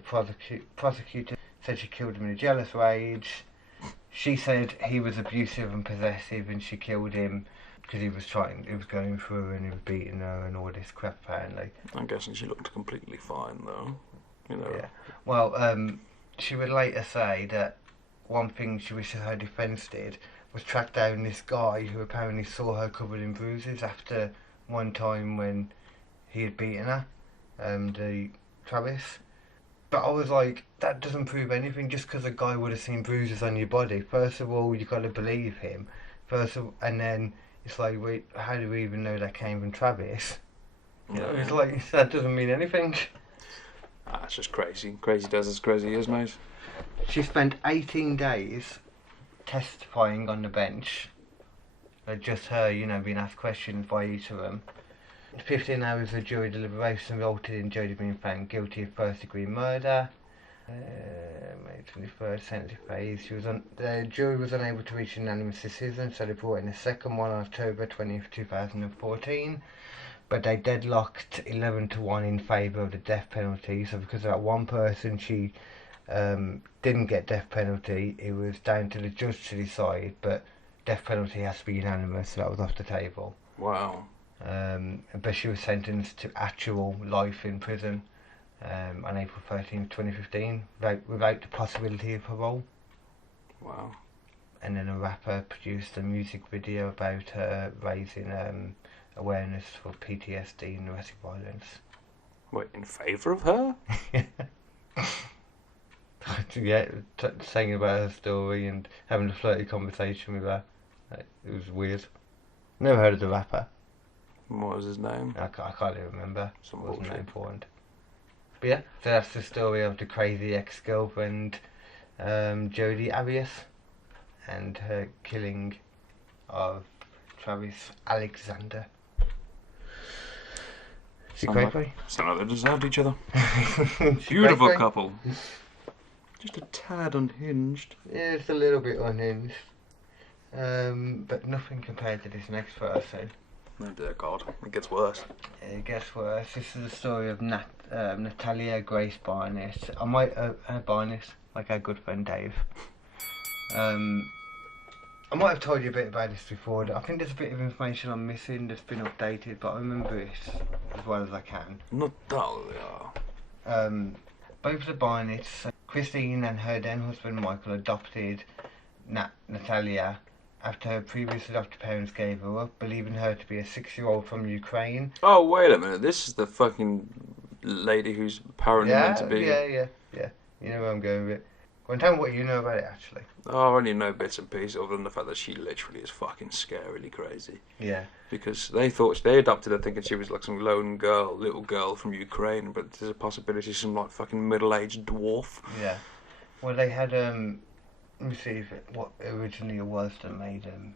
prosecutor said she killed him in a jealous rage. She said he was abusive and possessive, and she killed him because he was going through and he was beating her and all this crap apparently. I'm guessing she looked completely fine though. You know. Yeah. Well, she would later say that one thing she wishes her defence did was track down this guy who apparently saw her covered in bruises after one time when he had beaten her, the Travis. But I was like, that doesn't prove anything just because a guy would have seen bruises on your body. First of all, you got to believe him. And then it's like, wait, how do we even know that came from Travis? You know, it's like, that doesn't mean anything. That's just crazy. Crazy does as crazy is, mate. She spent 18 days testifying on the bench. Just her, being asked questions by each of them. 15 hours of jury deliberation resulted in Jodie being found guilty of first-degree murder. May 23rd, sentencing phase. The jury was unable to reach an unanimous decision, so they brought in a second one on October 20th, 2014. But they deadlocked 11-1 in favour of the death penalty. So because of that one person, she didn't get death penalty. It was down to the judge to decide, but death penalty has to be unanimous, so that was off the table. Wow. But she was sentenced to actual life in prison on April 13th, 2015, without the possibility of parole. Wow. And then a rapper produced a music video about her raising awareness for PTSD and domestic violence. Wait, in favour of her? Yeah, saying about her story and having a flirty conversation with her. It was weird. Never heard of the rapper. What was his name? I can't even remember. Some It wasn't that bullshit. important. But yeah, so that's the story of the crazy ex-girlfriend, Jodie Arias, and her killing of Travis Alexander. She cray-cray? Sound like they deserved each other. She Beautiful cray-cray? couple. Just a tad unhinged. Yeah, it's a little bit unhinged. But nothing compared to this next person. Oh dear God, it gets worse. It gets worse. This is the story of Natalie Grace Barnett. Barnett, like our good friend Dave. I might have told you a bit about this before. I think there's a bit of information I'm missing that's been updated, but I remember it as well as I can. Not dull, they are. Both the Barnetts, Christine and her then husband Michael, adopted Natalia after her previous adopted parents gave her up, believing her to be a 6-year-old from Ukraine. Oh, wait a minute. This is the fucking lady who's apparently meant to be... Yeah. You know where I'm going with it. Go and tell me what you know about it, actually. Oh, I only know bits and pieces other than the fact that she literally is fucking scarily crazy. Yeah. Because they adopted her thinking she was like some little girl from Ukraine, but there's a possibility she's some like fucking middle-aged dwarf. Yeah. Well, they had, let me see what originally it was that made them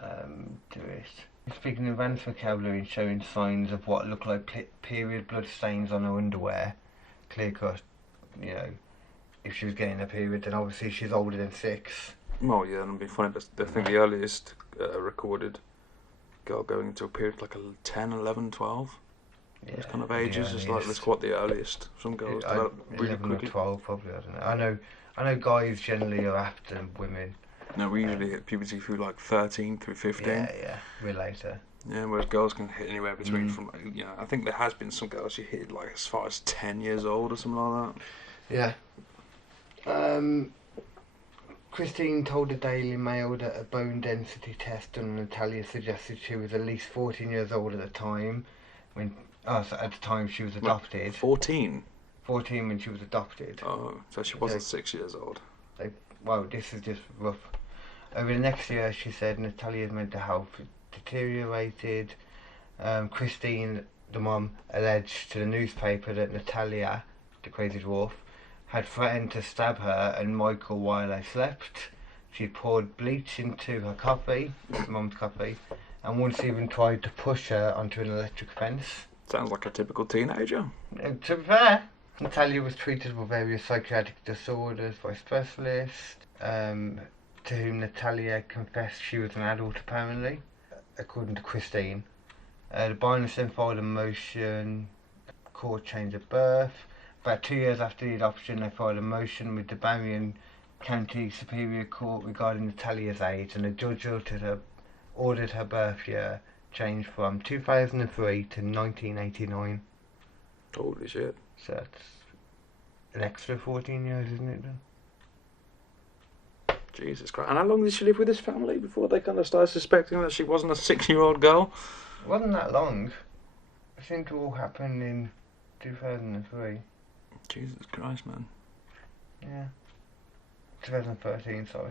do it. Speaking of advanced vocabulary and showing signs of what looked like period blood stains on her underwear, clear cut, if she was getting a period, then obviously she's older than 6. Oh yeah, and it'd be funny, but I think the earliest recorded girl going into a period like 10, 11, 12. Yeah, those kind of ages is like that's what the earliest. Some girls develop really 11 quickly. or 12 probably, I don't know. I know guys generally are after women. No, we usually hit puberty through like 13 through 15. Yeah, we're later. Yeah, whereas girls can hit anywhere between from, I think there has been some girls who hit like as far as 10 years old or something like that. Yeah. Christine told the Daily Mail that a bone density test on Natalia suggested she was at least 14 years old at the time. So at the time she was adopted. 14? 14 when she was adopted. Oh, so she wasn't 6 years old. This is just rough. Over the next year, she said Natalia's mental health deteriorated. Christine, the mum, alleged to the newspaper that Natalia, the crazy dwarf, had threatened to stab her and Michael while they slept. She poured bleach into her coffee, mum's coffee, and once even tried to push her onto an electric fence. Sounds like a typical teenager. To be fair, Natalia was treated with various psychiatric disorders by specialists, to whom Natalia confessed she was an adult apparently, according to Christine. The Barnetts then filed a motion, court change of birth. About 2 years after the adoption, they filed a motion with the Berrien County Superior Court regarding Natalia's age, and the judge altered her ordered her birth year changed from 2003 to 1989. Holy shit. So that's an extra 14 years, isn't it? Then? Jesus Christ. And how long did she live with this family before they kind of started suspecting that she wasn't a 6-year-old girl? It wasn't that long. I think it all happened in 2003. Jesus Christ, man. Yeah. 2013, sorry.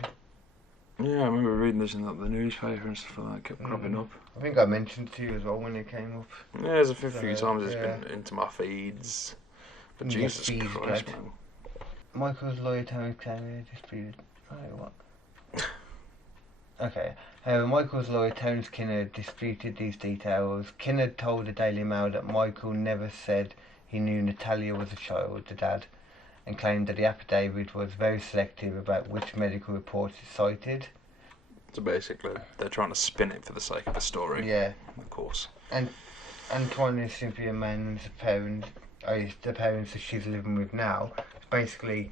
Yeah, I remember reading this in the newspaper and stuff like that. It kept cropping up. I think I mentioned to you as well when it came up. Yeah, there's a few times it's been into my feeds. But Yeah, Jesus feed Christ, dead. man. Michael's lawyer Terry Clary disputed. Oh, what? Okay. Michael's lawyer Terence Kinnaird disputed these details. Kinnaird told the Daily Mail that Michael never said he knew Natalia was a child, the dad, and claimed that the affidavit was very selective about which medical reports it cited. So basically, they're trying to spin it for the sake of the story. Yeah. Of course. And Antoine and Cynthia Mann's parents, the parents that she's living with now, basically,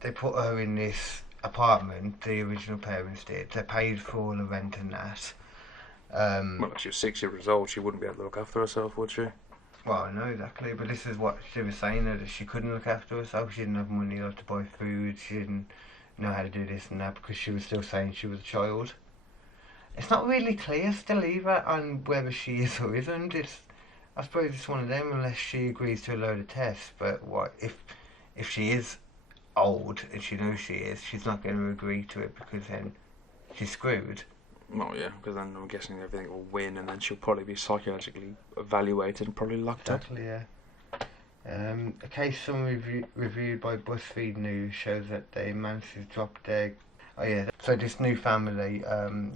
they put her in this apartment, the original parents did. They paid for all the rent and that. Well, if she was 6 years old, she wouldn't be able to look after herself, would she? Well, I know exactly, but this is what she was saying, that she couldn't look after herself. She didn't have money to buy food. She didn't know how to do this and that because she was still saying she was a child. It's not really clear still either on whether she is or isn't. I suppose it's one of them unless she agrees to a load of tests. But what if she is old and she knows she is, she's not going to agree to it because then she's screwed. Well, yeah, because then I'm guessing everything will win, and then she'll probably be psychologically evaluated and probably locked up. Exactly, yeah. A case summary reviewed by BuzzFeed News shows that they managed to drop their... Oh yeah, so this new family,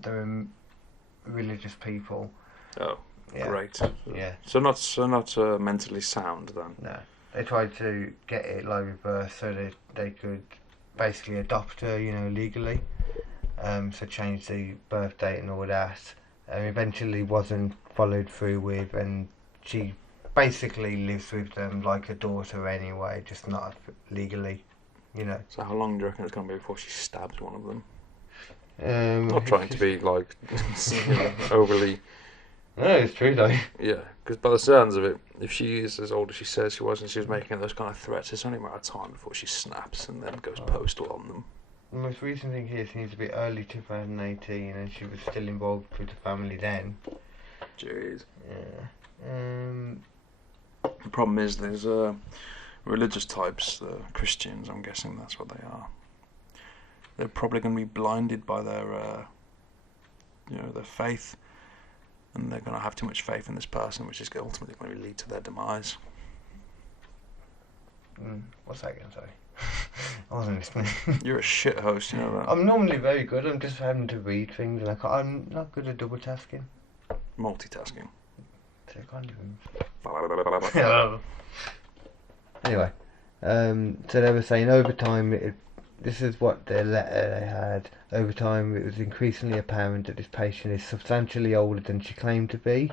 they're religious people. Oh, Yeah. great. Yeah. So not mentally sound then. No, they tried to get it like reversed so that they could basically adopt her, legally. So change the birth date and all that. Eventually wasn't followed through with, and she basically lives with them like a daughter anyway, just not legally, So how long do you reckon it's going to be before she stabs one of them? Not Not trying to be like overly. No, it's true though. Yeah, because by the sounds of it, if she is as old as she says she was and she was making those kind of threats, it's only a matter of time before she snaps and then goes postal on them. The most recent thing here seems to be early 2018, and she was still involved with the family then. Jeez. Yeah. The problem is there's religious types, Christians, I'm guessing that's what they are. They're probably going to be blinded by their faith, and they're going to have too much faith in this person, which is ultimately going to lead to their demise. What's that again, sorry? I wasn't listening. You're a shit host, you know that. I'm normally very good, I'm just having to read things, and I'm not good at double tasking. Multitasking. So I can't even... Anyway, so they were saying over time, this is what their letter they had. Over time, it was increasingly apparent that this patient is substantially older than she claimed to be.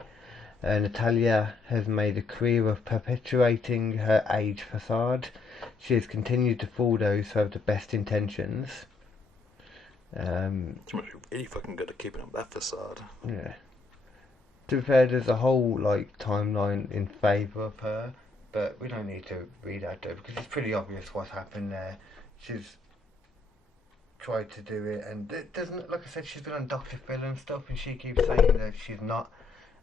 Natalia has made a career of perpetuating her age facade. She has continued to fool those who have the best intentions. She must be really fucking good at keeping up that facade. Yeah. To be fair, there's a whole timeline in favour of her, but we don't need to read that though, because it's pretty obvious what's happened there. She's tried to do it, and doesn't, like I said, she's been on Dr. Phil and stuff, and she keeps saying that she's not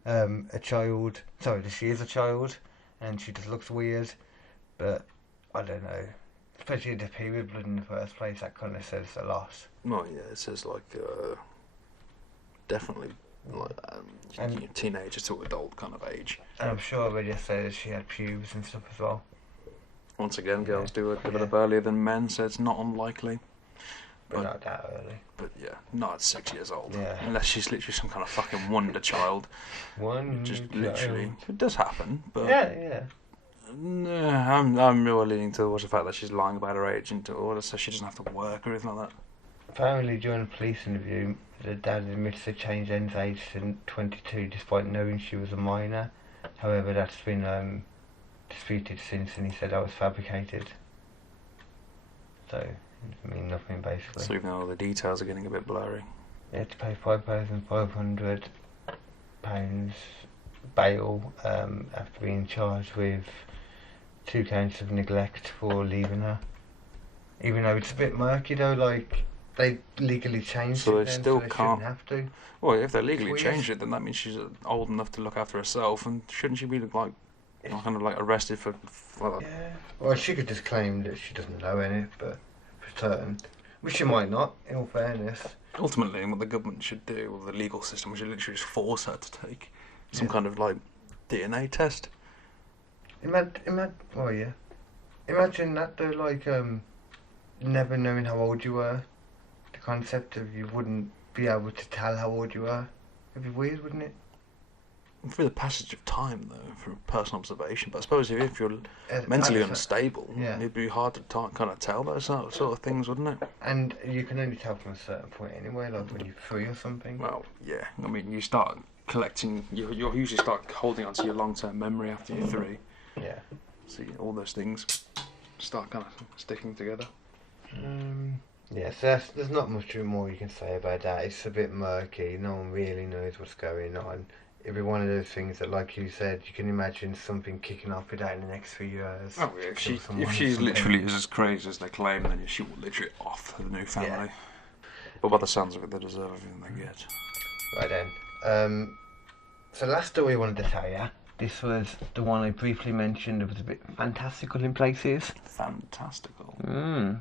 a child. Sorry, that she is a child, and she just looks weird. But I don't know, especially the period blood in the first place. That kind of says a lot. Well, yeah, it says definitely teenager to adult kind of age. And I'm sure I read yesterday that she had pubes and stuff as well. Once again, girls do it develop Yeah. earlier than men, so it's not unlikely. But not that early. But yeah, not at 6 years old. Yeah. Unless she's literally some kind of fucking wonder child. Just Literally. It does happen, but... Yeah. Nah, I'm more leaning towards the fact that she's lying about her age and order, so she doesn't have to work or anything like that. Apparently, during a police interview, the dad admits to change N's age to 22 despite knowing she was a minor. However, that's been disputed since, and he said that was fabricated. So, I mean, nothing basically. So even though the details are getting a bit blurry. They had to pay £5,500 bail after being charged with 2 counts of neglect for leaving her. Even though it's a bit murky though, like they legally changed So it they then, still so they can't. shouldn't have to. Well, if they legally Weird. changed it, then that means she's old enough to look after herself, and shouldn't she be like kind of like arrested for that? Yeah. Well, she could just claim that she doesn't know any, but for certain, which she might not. In all fairness. Ultimately, what the government should do, or the legal system, should literally just force her to take some kind of like DNA test. Imagine that though, like never knowing how old you were. The concept of you wouldn't be able to tell how old you were. It'd be weird, wouldn't it? Through the passage of time, though, through personal observation. But I suppose if you're mentally unstable, it'd be hard to kind of tell those sort of things, wouldn't it? And you can only tell from a certain point anyway, like when you're 3 or something. Well, yeah. I mean, you start collecting. You'll usually start holding onto your long-term memory after you're 3. Yeah. See, all those things start kind of sticking together. Yeah, so there's not much more you can say about that. It's a bit murky. No one really knows what's going on. It'd be one of those things that, like you said, you can imagine something kicking off with that in the next few years. Oh, yeah, if she's literally as crazy as they claim, then she will literally off the new family. Yeah. But by the sounds of it, they deserve everything they get. Right then. So last story I wanted to tell you. This was the one I briefly mentioned. It was a bit fantastical in places. Fantastical.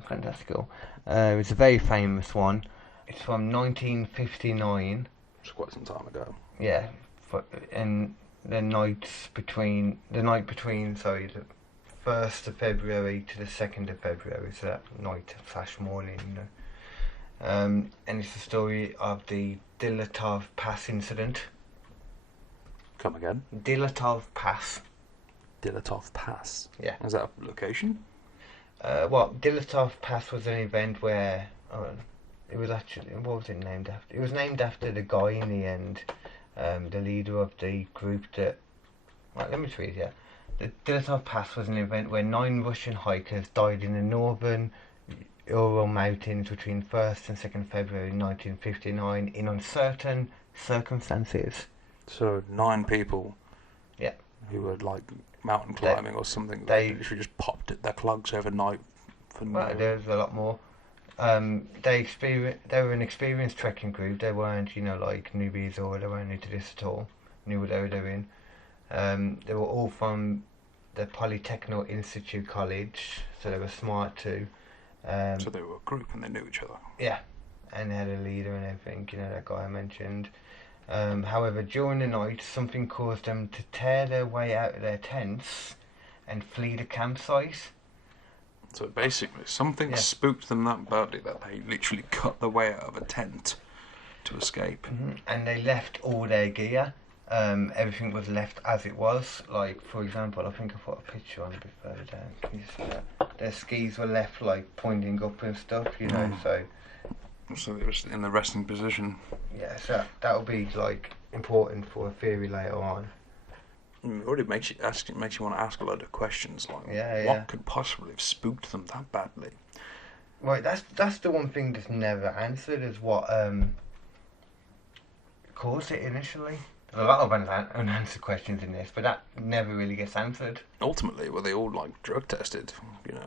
Fantastical. It's a very famous one. It's from 1959. It's quite some time ago. Yeah, and the night between the 1st of February to the 2nd of February, so that night / morning, you know. And it's the story of the Dylatov Pass incident. Come again? Dylatov Pass. Dylatov Pass. Yeah. Is that a location? Dylatov Pass was an event where it was actually, what was it named after? It was named after the guy in the end, the leader of the group that. Right, let me read here. The Dylatov Pass was an event where 9 Russian hikers died in the northern Ural Mountains between 1st and 2nd February 1959 in uncertain circumstances. So 9 people. Yeah. Who were like mountain climbing or something. They literally just popped their clogs overnight. There's a lot more. They were an experienced trekking group. They weren't, like newbies, or they weren't new to this at all. Knew what they were doing. They were all from the Polytechnical Institute College, so they were smart too. So they were a group and they knew each other. Yeah, and they had a leader and everything. That guy I mentioned. However, during the night, something caused them to tear their way out of their tents and flee the campsite. So basically, something spooked them that badly that they literally cut their way out of a tent to escape. Mm-hmm. And they left all their gear. Everything was left as it was. Like, for example, I think I put a picture on a bit further down. Can you see that? Their skis were left, like, pointing up and stuff, So it was in the resting position. Yeah, so that will be, like, important for a theory later on. It already makes you want to ask a lot of questions, like what could possibly have spooked them that badly? Right, that's the one thing that's never answered, is what caused it initially. There's a lot of unanswered questions in this, but that never really gets answered. Ultimately, were they all like drug tested?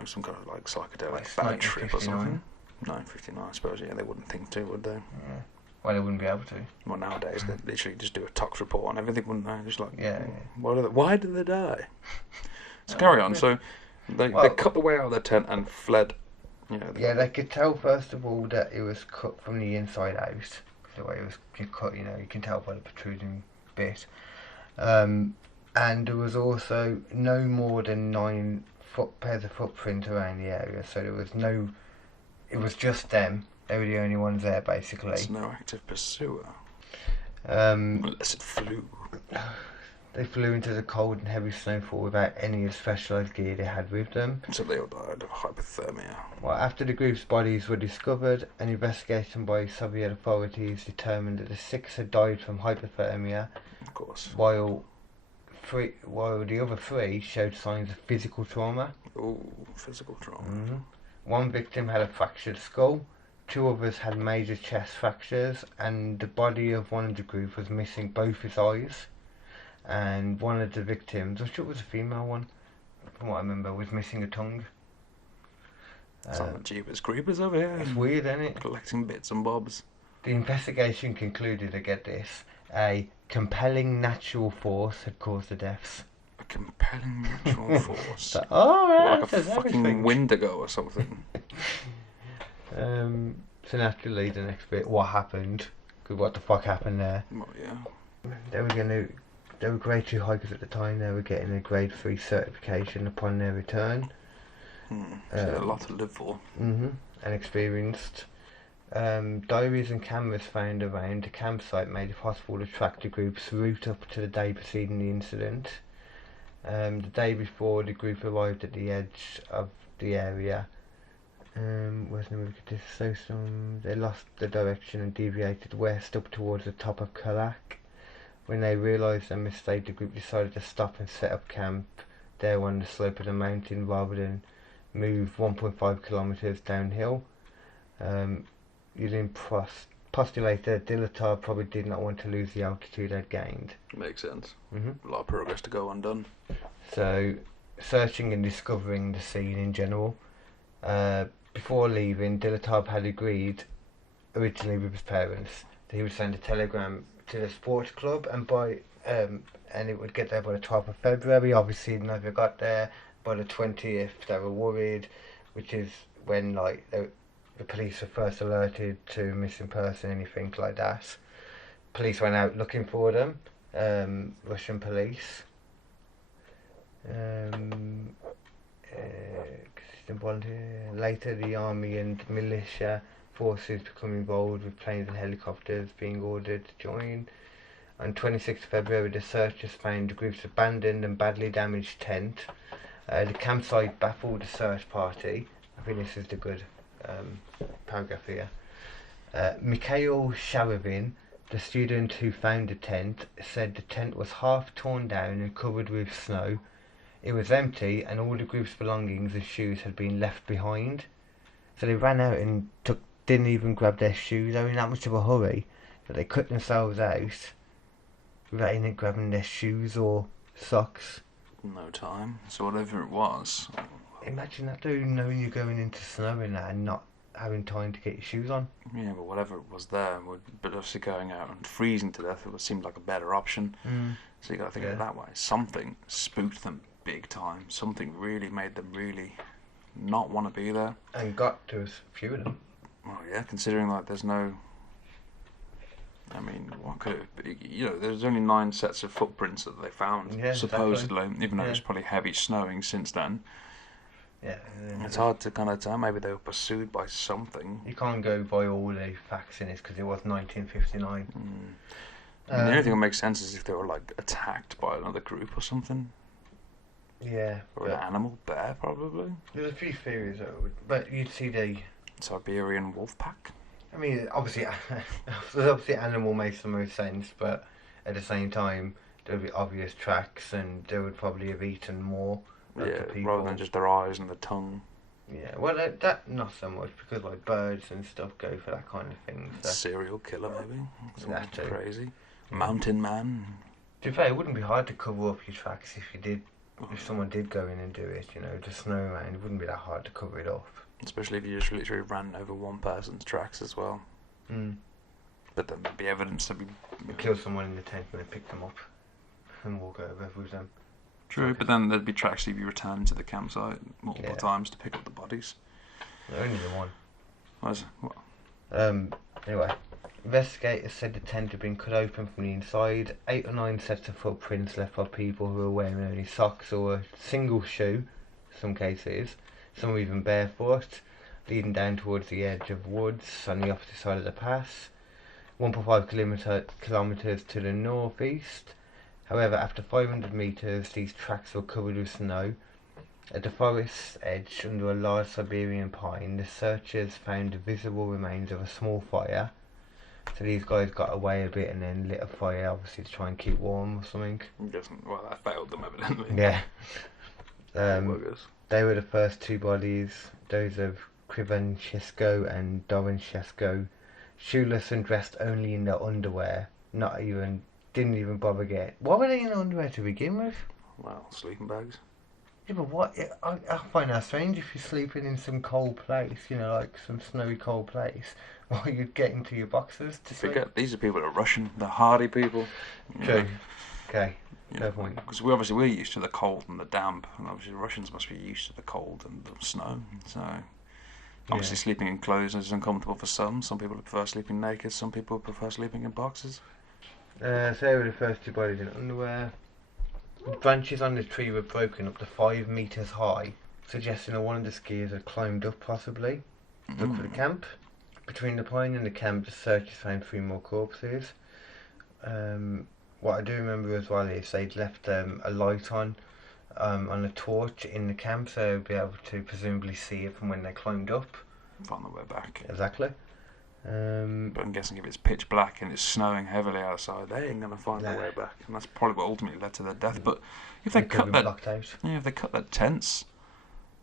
Some kind of like psychedelic bad trip or something? 959, I suppose. Yeah, they wouldn't think to, would they? Yeah. Well, they wouldn't be able to. Well, nowadays they literally just do a tox report on everything, wouldn't they? Just like, yeah. Why did they die? So carry on. So they cut the way out of their tent and fled. They could tell first of all that it was cut from the inside out. The way it was cut, you can tell by the protruding bit. And there was also no more than 9 pairs of footprints around the area, so there was no. It was just them. They were the only ones there, basically. There's no active pursuer. Unless it flew. They flew into the cold and heavy snowfall without any of the specialised gear they had with them. So they all died of hypothermia. Well, after the group's bodies were discovered, an investigation by Soviet authorities determined that the 6 had died from hypothermia. Of course. While the other 3 showed signs of physical trauma. Ooh, physical trauma. Mm-hmm. One victim had a fractured skull. two others had major chest fractures, and the body of one of the group was missing both his eyes. And one of the victims, I'm sure it was a female one, from what I remember, was missing a tongue. Some Jeepers Creepers over here. It's weird, isn't it? Collecting bits and bobs. The investigation concluded, I get this, a compelling natural force had caused the deaths. A compelling natural force. So, oh, What, right, like a that's fucking everything. Wendigo or something. So naturally, the next bit, what happened? 'Cause what the fuck happened there? Well, yeah. They were grade 2 hikers at the time. They were getting a grade 3 certification upon their return. So a lot to live for. And experienced. Diaries and cameras found around the campsite made it possible to track the group's route up to the day preceding the incident. The day before, the group arrived at the edge of the area. They lost the direction and deviated west up towards the top of Kalief. When they realised their mistake, the group decided to stop and set up camp there on the slope of the mountain rather than move 1.5 kilometres downhill. Using postulator, Dylatov probably did not want to lose the altitude they'd gained. Makes sense. A lot of progress to go undone. So, searching and discovering the scene in general. Before leaving, Dylatov had agreed, originally with his parents, that he would send a telegram to the sports club and it would get there by the 12th of February. Obviously, it never got there. By the 20th, they were worried, which is when the police were first alerted to a missing person, anything like that. Police went out looking for them, Russian police. Later, the army and militia forces become involved, with planes and helicopters being ordered to join. On 26th February, the searchers found the group's abandoned and badly damaged tent. The campsite baffled the search party. I think this is the good paragraph here. Mikhail Sharavin, the student who found the tent, said the tent was half torn down and covered with snow. It was empty and all the group's belongings and shoes had been left behind. So they ran out and didn't even grab their shoes. They were in that much of a hurry that they cut themselves out without even grabbing their shoes or socks. No time. So whatever it was. Imagine that, though, knowing you're going into snow and that and not having time to get your shoes on. Yeah, but whatever it was there, but obviously going out and freezing to death, it seemed like a better option. So you got to think of it that way. Something spooked them big time. Something really made them really not want to be there. And got to a few of them. Well, yeah, considering there's no. I mean, what could it be? You know, there's only 9 sets of footprints that they found, supposedly, even though it was probably heavy snowing since then. Yeah. It's hard to kind of tell. Maybe they were pursued by something. You can't go by all the facts in this because it was 1959. The only thing that makes sense is if they were attacked by another group or something. Yeah. Or an animal, bear probably. There's a few theories, but you'd see the Siberian wolf pack. I mean, obviously animal makes the most sense, but at the same time, there would be obvious tracks, and they would probably have eaten more. Yeah, rather than just their eyes and the tongue. Yeah, well, that not so much, because birds and stuff go for that kind of thing. So. Serial killer, maybe. That's crazy. Mountain man. To be fair, it wouldn't be hard to cover up your tracks if someone did go in and do it. The snow around, it wouldn't be that hard to cover it up. Especially if you just literally ran over one person's tracks as well. But then there'd be evidence to be. Kill someone in the tent and then pick them up and walk over with them. True, but then there'd be tracks to be returned to the campsite multiple times to pick up the bodies. Only the one. What? Anyway, investigators said the tent had been cut open from the inside. 8 or 9 sets of footprints left by people who were wearing only socks or a single shoe, in some cases. Some were even barefoot, leading down towards the edge of woods on the opposite side of the pass, 1.5 kilometres to the northeast. However, after 500 metres, these tracks were covered with snow. At the forest edge, under a large Siberian pine, the searchers found the visible remains of a small fire. So these guys got away a bit and then lit a fire, obviously to try and keep warm or something. Well, that failed them evidently. Yeah. They were the first 2 bodies. Those of Krivanchesko and Dorenchesko, shoeless and dressed only in their underwear. Didn't even bother getting. Why were they in underwear to begin with? Well, sleeping bags. Yeah, but what? I find that strange if you're sleeping in some cold place, like some snowy cold place, while you'd get into your boxers to sleep. Forget, these are people that are Russian, they're hardy people. True. Okay. Fair point. Because we're used to the cold and the damp, and obviously the Russians must be used to the cold and the snow. So obviously sleeping in clothes is uncomfortable for some. Some people prefer sleeping naked. Some people prefer sleeping in boxes. So they were the first two bodies in underwear. Branches on the tree were broken up to 5 meters high, suggesting that one of the skiers had climbed up possibly. Look for the camp. Between the pine and the camp, the searchers found 3 more corpses. What I do remember as well is they'd left a light on a torch in the camp, so they'd be able to presumably see it from when they climbed up. Find their way back. Exactly. But I'm guessing if it's pitch black and it's snowing heavily outside, they ain't gonna find their way back, and that's probably what ultimately led to their death. But if they cut that tents,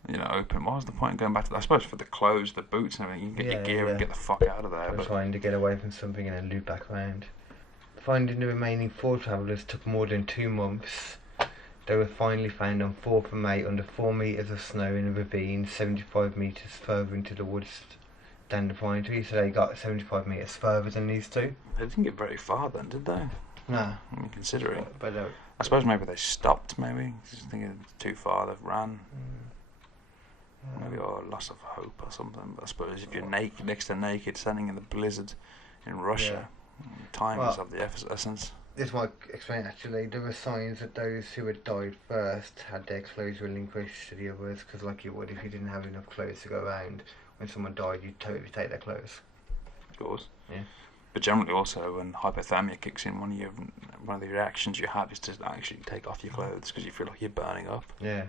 open, what was the point of going back to that? I suppose for the clothes, the boots, and everything, you can get your gear and get the fuck out of there. But trying to get away from something and then loop back around. Finding the remaining 4 travellers took more than 2 months. They were finally found on 4th of May under 4 metres of snow in a ravine 75 metres further into the woods than the pine tree, so they got 75 metres further than these two. They didn't get very far then, did they? No. I mean, considering. But I suppose maybe they stopped, maybe. Just thinking it's too far, they've ran. Maybe or loss of hope or something. But I suppose if you're naked, next to naked, standing in the blizzard in Russia, time is of the essence. This might explain actually. There were signs that those who had died first had their clothes relinquished to the others, because like you would if you didn't have enough clothes to go around. When someone died, you'd totally take their clothes. Of course. Yeah. But generally also when hypothermia kicks in, one of the reactions you have is to actually take off your clothes because you feel like you're burning up. Yeah.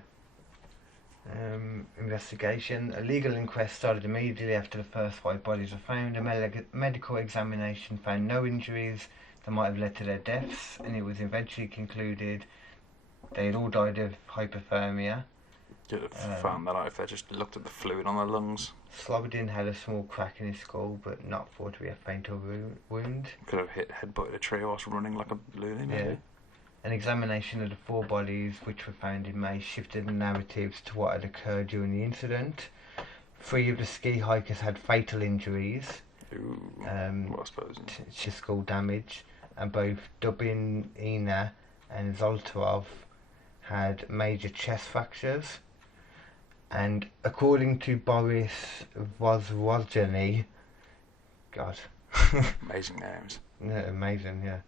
Investigation. A legal inquest started immediately after the first 5 bodies were found. A medical examination found no injuries that might have led to their deaths, and it was eventually concluded they had all died of hypothermia. Could have found that out if they just looked at the fluid on their lungs. Slobodin had a small crack in his skull, but not thought to be a fatal wound. Could have headbutted a tree whilst running like a loony, maybe. Yeah. An examination of the 4 bodies which were found in May shifted the narratives to what had occurred during the incident. 3 of the ski hikers had fatal injuries. Well, I suppose. To skull damage, and both Dubin, Ina and Zoltarov had major chest fractures. And according to Boris Vozrozheny, God, amazing names. Yeah, amazing, yeah.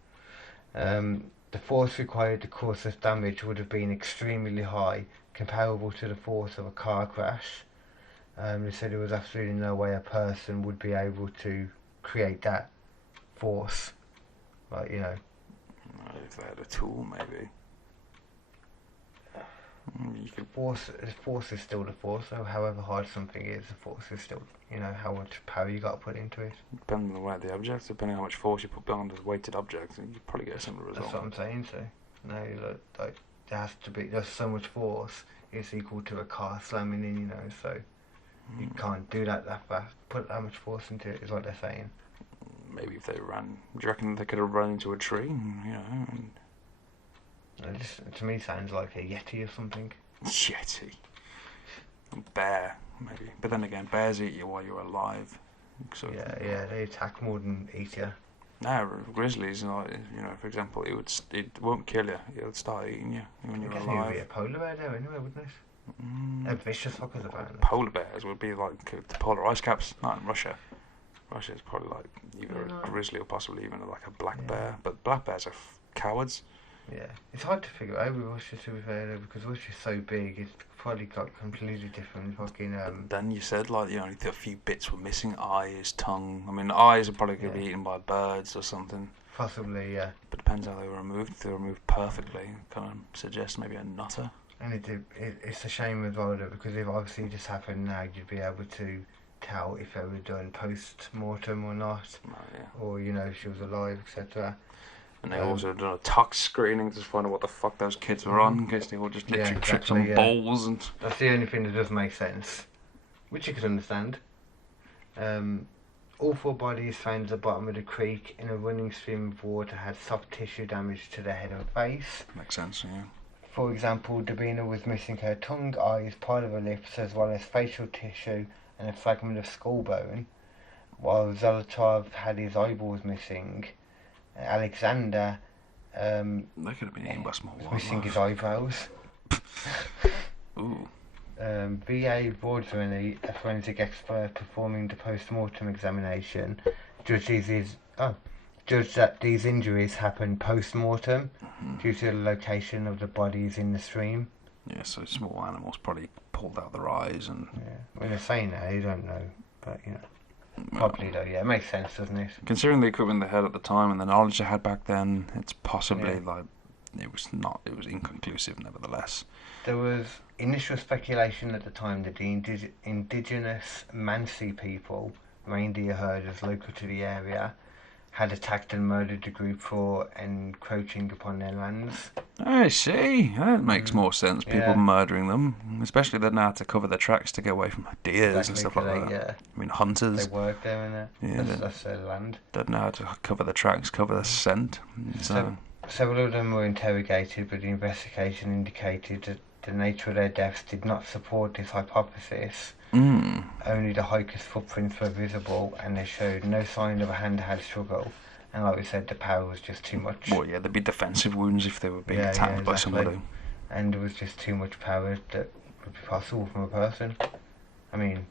The force required to cause this damage would have been extremely high, comparable to the force of a car crash. They said there was absolutely no way a person would be able to create that force. Like, if they had a tool, maybe. You could. Force is still the force, so however hard something is, the force is still, how much power you got to put into it. Depending on the weight of the object, depending on how much force you put behind this weighted object, you probably get a similar result. That's what I'm saying, so. No, like, there has to be, there's so much force, it's equal to a car slamming in, so you can't do that fast. Put that much force into it, is what they're saying. Maybe if they ran, do you reckon they could have run into a tree, It just, to me, sounds like a yeti or something. Yeti. A bear, maybe. But then again, bears eat you while you're alive. So, yeah, they attack more than eat you. No, grizzlies, for example, it won't kill you. It'll start eating you when you're alive. It would be a polar bear though, anyway, wouldn't it? They're vicious fuckers apparently. Polar bears would be like the polar ice caps. Not in Russia. Russia's probably like either a grizzly or possibly even like a black bear. But black bears are cowards. Yeah, it's hard to figure out with Russia, to be fair, though, because Russia's so big, it's probably got completely different fucking. Then you said a few bits were missing: eyes, tongue. I mean, the eyes are probably going to be eaten by birds or something. Possibly, yeah. But depends how they were removed. If they were removed perfectly, kind of suggests maybe a nutter. And it's a shame as well, though, because if obviously this happened now, you'd be able to tell if they were done post-mortem or not, or if she was alive, etc. And they also done a tox screening to find out what the fuck those kids were on, in case they all just literally tripped on balls. And that's the only thing that does make sense. which you could understand. All 4 bodies found at the bottom of the creek in a running stream of water had soft tissue damage to their head and face. Makes sense, yeah. For example, Davina was missing her tongue, eyes, part of her lips, as well as facial tissue and a fragment of skull bone, while Zolotov had his eyeballs missing. Alexander They could have been eaten by small was missing his wildlife. eyebrows. Ooh. V.A. Vaudreuil, a forensic expert performing the post-mortem examination, judged that these injuries happened post-mortem due to the location of the bodies in the stream. Yeah, so small animals probably pulled out their eyes and... Yeah, when they're saying that, you don't know, but probably though, yeah, it makes sense, doesn't it? Considering the equipment they had at the time and the knowledge they had back then, it's possibly it was inconclusive nevertheless. There was initial speculation at the time that the indigenous Mansi people, reindeer herders local to the area, had attacked and murdered the group for encroaching upon their lands. I see. That makes more sense. People murdering them, especially they know how to cover their tracks to get away from deers and stuff like that. Yeah. I mean, hunters. They work there, innit? Yeah, That's their land. They know how to cover their tracks, cover their scent. So several of them were interrogated, but the investigation indicated that the nature of their deaths did not support this hypothesis. Only the hikers' footprints were visible, and they showed no sign of a hand-to-hand struggle. And like we said, the power was just too much. Well, yeah, there'd be defensive wounds if they were being attacked by somebody. And there was just too much power that would be possible from a person. I mean,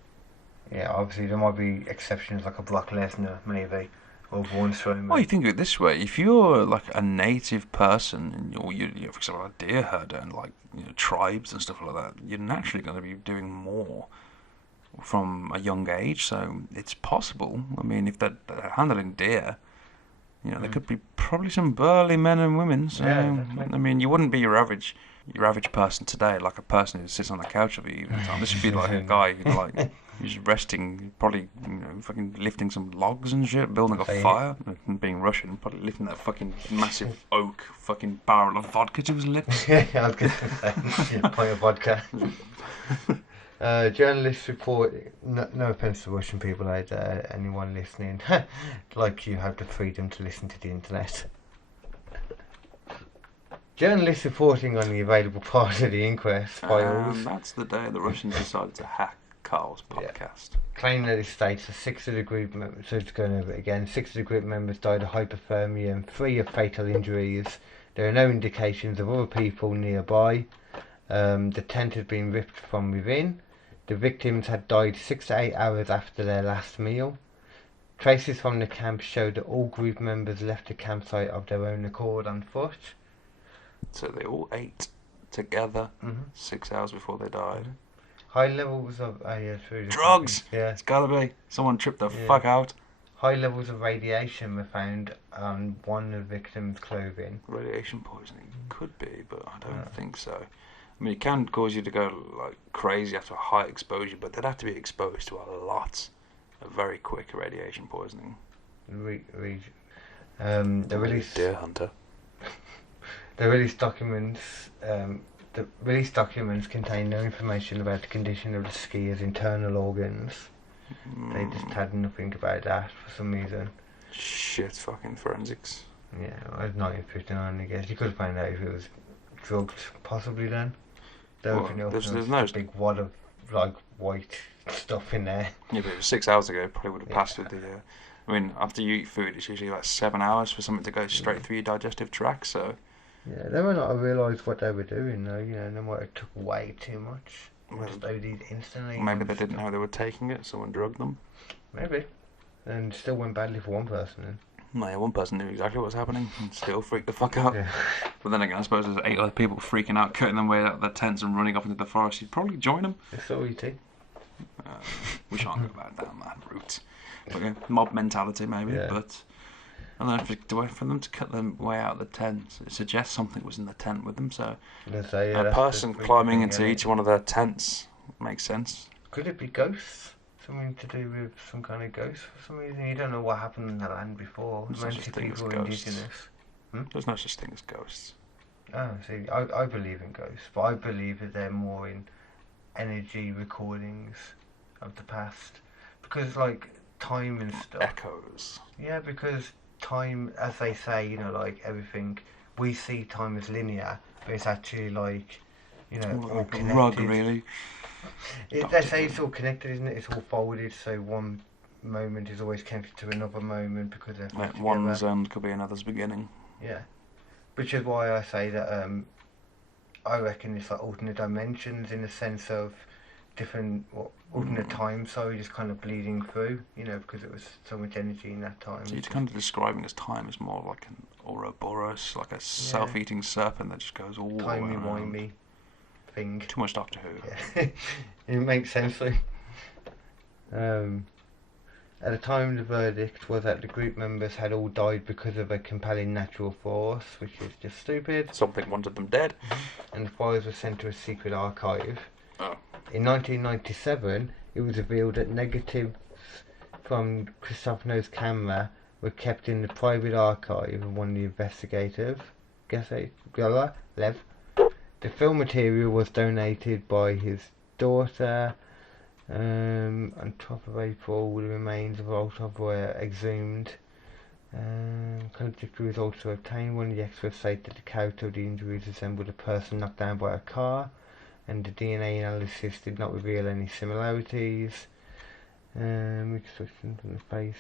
yeah, obviously there might be exceptions like a Brock Lesnar, maybe, or Braun Strowman. Well, you think of it this way: if you're like a native person, or you for example, a deer herder, and like tribes and stuff like that, you're naturally going to be doing more from a young age. So it's possible. I mean, if they're handling deer, there could be probably some burly men and women. So I mean, you wouldn't be your average person today, like a person who sits on the couch of you. This would be like a guy like who's resting, probably fucking lifting some logs and shit, building a fire, and being Russian, probably lifting that fucking massive oak fucking barrel of vodka to his lips. Yeah, I was going to say, pint of vodka. Journalists report, no offence to Russian people out there, anyone listening, like you have the freedom to listen to the internet. Journalists reporting on the available part of the inquest files. That's the day the Russians decided to hack Carl's podcast. Claiming that it states that 6 of the group members, so it's going over it again, 6 of the group members died of hypothermia and 3 of fatal injuries. There are no indications of other people nearby. The tent had been ripped from within. The victims had died 6 to 8 hours after their last meal. Traces from the camp showed that all group members left the campsite of their own accord on foot. So they all ate together 6 hours before they died. High levels of drugs! Yeah. It's gotta be. Someone tripped the fuck out. High levels of radiation were found on one of the victims' clothing. Radiation poisoning could be, but I don't think so. I mean, it can cause you to go like crazy after a high exposure, but they'd have to be exposed to a lot of very quick radiation poisoning. The release Deer hunter. The release documents. The release documents contain no information about the condition of the skiers' internal organs. They just had nothing about that for some reason. Shit, fucking forensics. Yeah, I was 1959, I guess. You could have found out if it was drugged, possibly then. There's no big wad of like white stuff in there. Yeah, but it was 6 hours ago. It probably would have passed with the. I mean, after you eat food, it's usually about 7 hours for something to go straight through your digestive tract. So. Yeah, they might not have realised what they were doing though. They might have took way too much. Just OD'd instantly. Maybe they didn't know they were taking it. Someone drugged them. Maybe. And still went badly for one person then. No, yeah, one person knew exactly what was happening and still freaked the fuck out. Yeah. But then again, I suppose there's 8 other people freaking out, cutting their way out of their tents and running off into the forest. You'd probably join them. It's so easy. We shan't go about that route. Okay, mob mentality maybe, but I don't know, for them to cut their way out of the tent, it suggests something was in the tent with them. So a person climbing into each one of their tents makes sense. Could it be ghosts? Something to do with some kind of ghost for some reason? You don't know what happened in the land before. Most people are indigenous. There's no such thing as ghosts. Oh, see, I believe in ghosts, but I believe that they're more in energy recordings of the past, because like time and stuff. Echoes. Yeah, because time, as they say, you know, like everything, we see time as linear, but it's actually like, you know, More all like a connected. rug, really. They say it's all connected, isn't it? It's all folded, so one moment is always connected to another moment because they're Like together. one's end could be another's beginning. Yeah, which is why I say that I reckon it's like alternate dimensions in the sense of different alternate time, sorry, just kind of bleeding through, you know, because it was so much energy in that time. So you're kind of describing as time as more like an Ouroboros, like a self-eating serpent that just goes all timey-wimey thing. Too much Doctor Who. Yeah. It makes sense though. At the time, the verdict was that the group members had all died because of a compelling natural force, which is just stupid. Something wanted them dead. And the files were sent to a secret archive. Oh. In 1997, it was revealed that negatives from Christofano's camera were kept in the private archive of one of the investigators. Lev. The film material was donated by his daughter. On top of April, the remains of Oltov were exhumed. Contradictory results were obtained. One of the experts said that the character of the injuries resembled a person knocked down by a car, and the DNA analysis did not reveal any similarities. Reconstruction from the face.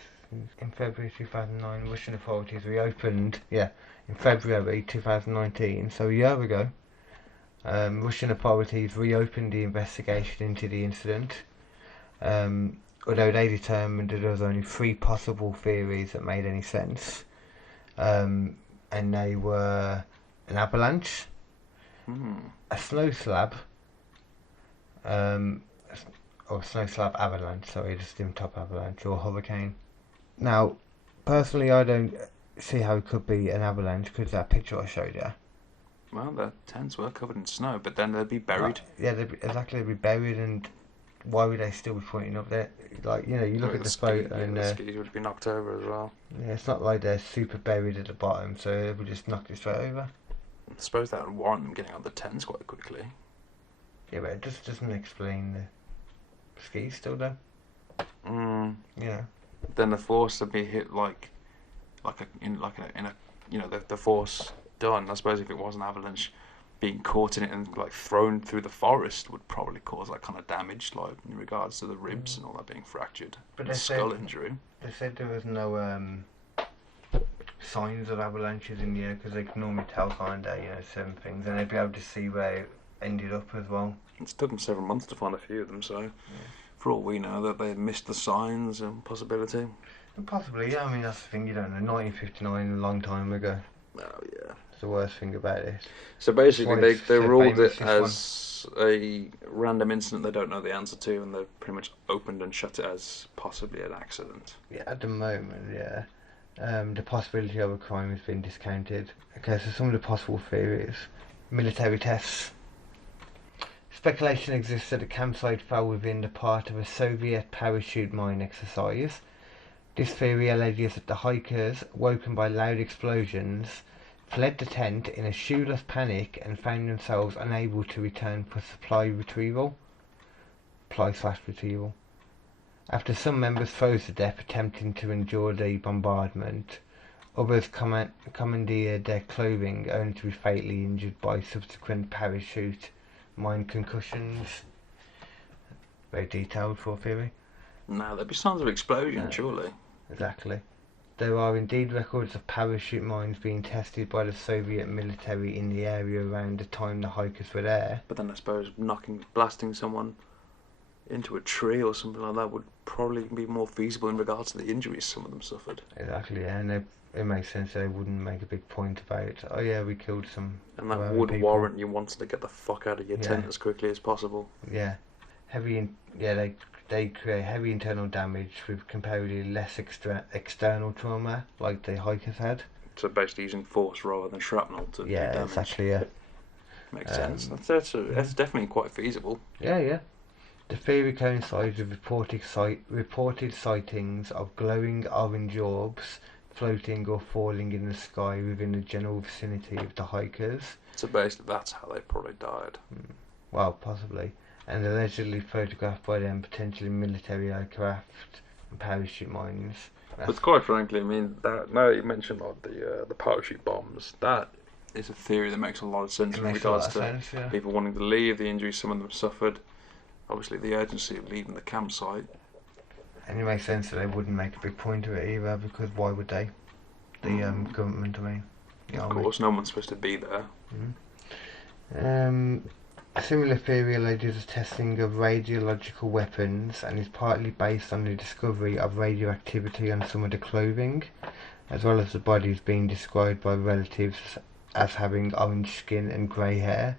In February 2009, Russian authorities reopened. In February 2019, so a year ago, Russian authorities reopened the investigation into the incident. Although they determined that there was only 3 possible theories that made any sense, and they were an avalanche, a snow slab, or snow slab avalanche, sorry, just dim top avalanche, or hurricane. Now, personally, I don't see how it could be an avalanche because that picture I showed you. Well, the tents were covered in snow, but then they'd be buried. They'd be buried, and why would they still be pointing up there? Like, you know, you look at the photo and the skis would be knocked over as well. Yeah, it's not like they're super buried at the bottom, so they would just knock it straight over. I suppose that would warrant them getting out of the tents quite quickly. Yeah, but it just doesn't explain the skis still though. Yeah. Then the force would be hit in the force done. I suppose if it was an avalanche, being caught in it and like thrown through the forest would probably cause that kind of damage, like in regards to the ribs and all that being fractured. But the skull injury. They said there was no signs of avalanches in the air because they can normally tell kind of certain things, and they'd be able to see where it ended up as well. It's took them several months to find a few of them, so for all we know, that they missed the signs and possibility. Possibly, yeah. I mean, that's the thing, you don't know. 1959, a long time ago. Oh yeah. It's the worst thing about it. So basically, they ruled it famous, as a random incident they don't know the answer to, and they pretty much opened and shut it as possibly an accident. Yeah, at the moment, yeah. The possibility of a crime has been discounted. Okay, so some of the possible theories. Military tests. Speculation exists that the campsite fell within the part of a Soviet parachute mine exercise. This theory alleges that the hikers, woken by loud explosions, fled the tent in a shoeless panic and found themselves unable to return for supply retrieval. After some members froze to death attempting to endure the bombardment, others commandeered their clothing only to be fatally injured by subsequent parachute mine concussions. Very detailed for a theory. No, there'd be signs of explosion, surely. Exactly. There are indeed records of parachute mines being tested by the Soviet military in the area around the time the hikers were there. But then I suppose blasting someone into a tree or something like that would probably be more feasible in regards to the injuries some of them suffered. Exactly, yeah, and it makes sense they wouldn't make a big point about it. Oh yeah, we killed some. And that would people. warrant you wanting to get the fuck out of your tent as quickly as possible. Yeah, they create heavy internal damage with comparatively less external trauma, like the hikers had. So basically using force rather than shrapnel to do damage. Exactly, yeah. Makes sense. That's definitely quite feasible. Yeah. The theory coincides with reported sightings of glowing orange orbs floating or falling in the sky within the general vicinity of the hikers. So basically that's how they probably died. Well, possibly. and allegedly photographed by them potentially military aircraft and parachute mines. But quite frankly, I mean, that now you mentioned like the parachute bombs, that is a theory that makes a lot of sense in regards to people wanting to leave, the injuries some of them suffered, obviously the urgency of leaving the campsite. And it makes sense that they wouldn't make a big point of it either, because why would they? The government, I mean. Of course, no one's supposed to be there. A similar theory alleges the testing of radiological weapons and is partly based on the discovery of radioactivity on some of the clothing, as well as the bodies being described by relatives as having orange skin and grey hair.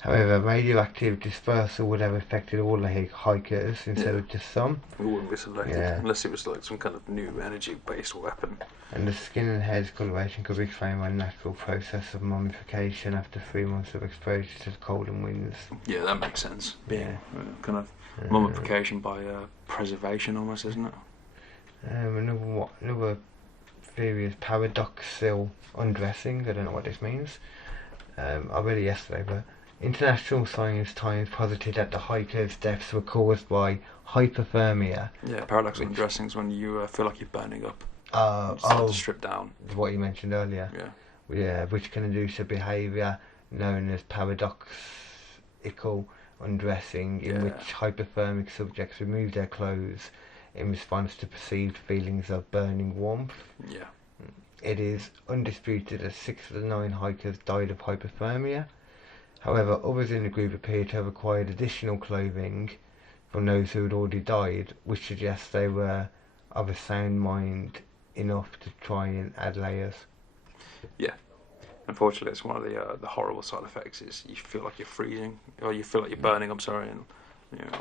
However, radioactive dispersal would have affected all the hikers instead of just some. It wouldn't be selected unless it was like some kind of new energy-based weapon. And the skin and hair discoloration could be explained by a natural process of mummification after 3 months of exposure to the cold and winds. Yeah, that makes sense. Kind of mummification by preservation almost, isn't it? Another theory is paradoxical undressing. I don't know what this means. I read it yesterday, but International Science Times posited that the hikers' deaths were caused by hypothermia. Yeah, paradoxical undressing is when you feel like you're burning up. To strip down. What you mentioned earlier. Yeah, which can induce a behaviour known as paradoxical undressing, in which hypothermic subjects remove their clothes in response to perceived feelings of burning warmth. Yeah. It is undisputed that 6 of the 9 hikers died of hypothermia. However, others in the group appear to have acquired additional clothing from those who had already died, which suggests they were of a sound mind enough to try and add layers. Yeah. Unfortunately, it's one of the horrible side effects is you feel like you're freezing, or you feel like you're burning, and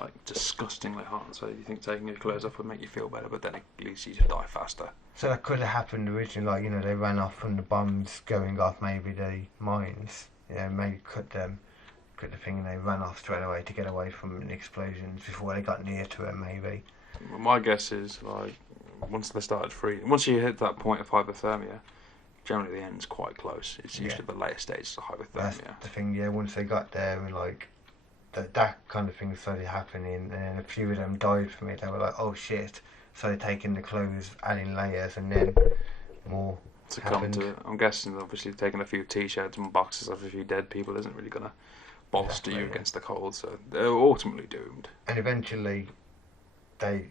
like disgustingly hot. So you think taking your clothes off would make you feel better, but then it leads you to die faster. So that could have happened originally, like, they ran off from the bombs going off, maybe the mines, maybe cut the thing and they ran off straight away to get away from the explosions before they got near to it, maybe. Well, my guess is, like, once they started freezing, once you hit that point of hypothermia, generally the end's quite close. It's usually the later stages of hypothermia. That's the thing, once they got there and like that kind of thing started happening, and a few of them died from it, they were like, oh shit, started taking the clothes, adding layers, and then more happened. I'm guessing obviously taking a few t-shirts and boxes of a few dead people isn't really going to bolster you against the cold, so they're ultimately doomed. And eventually they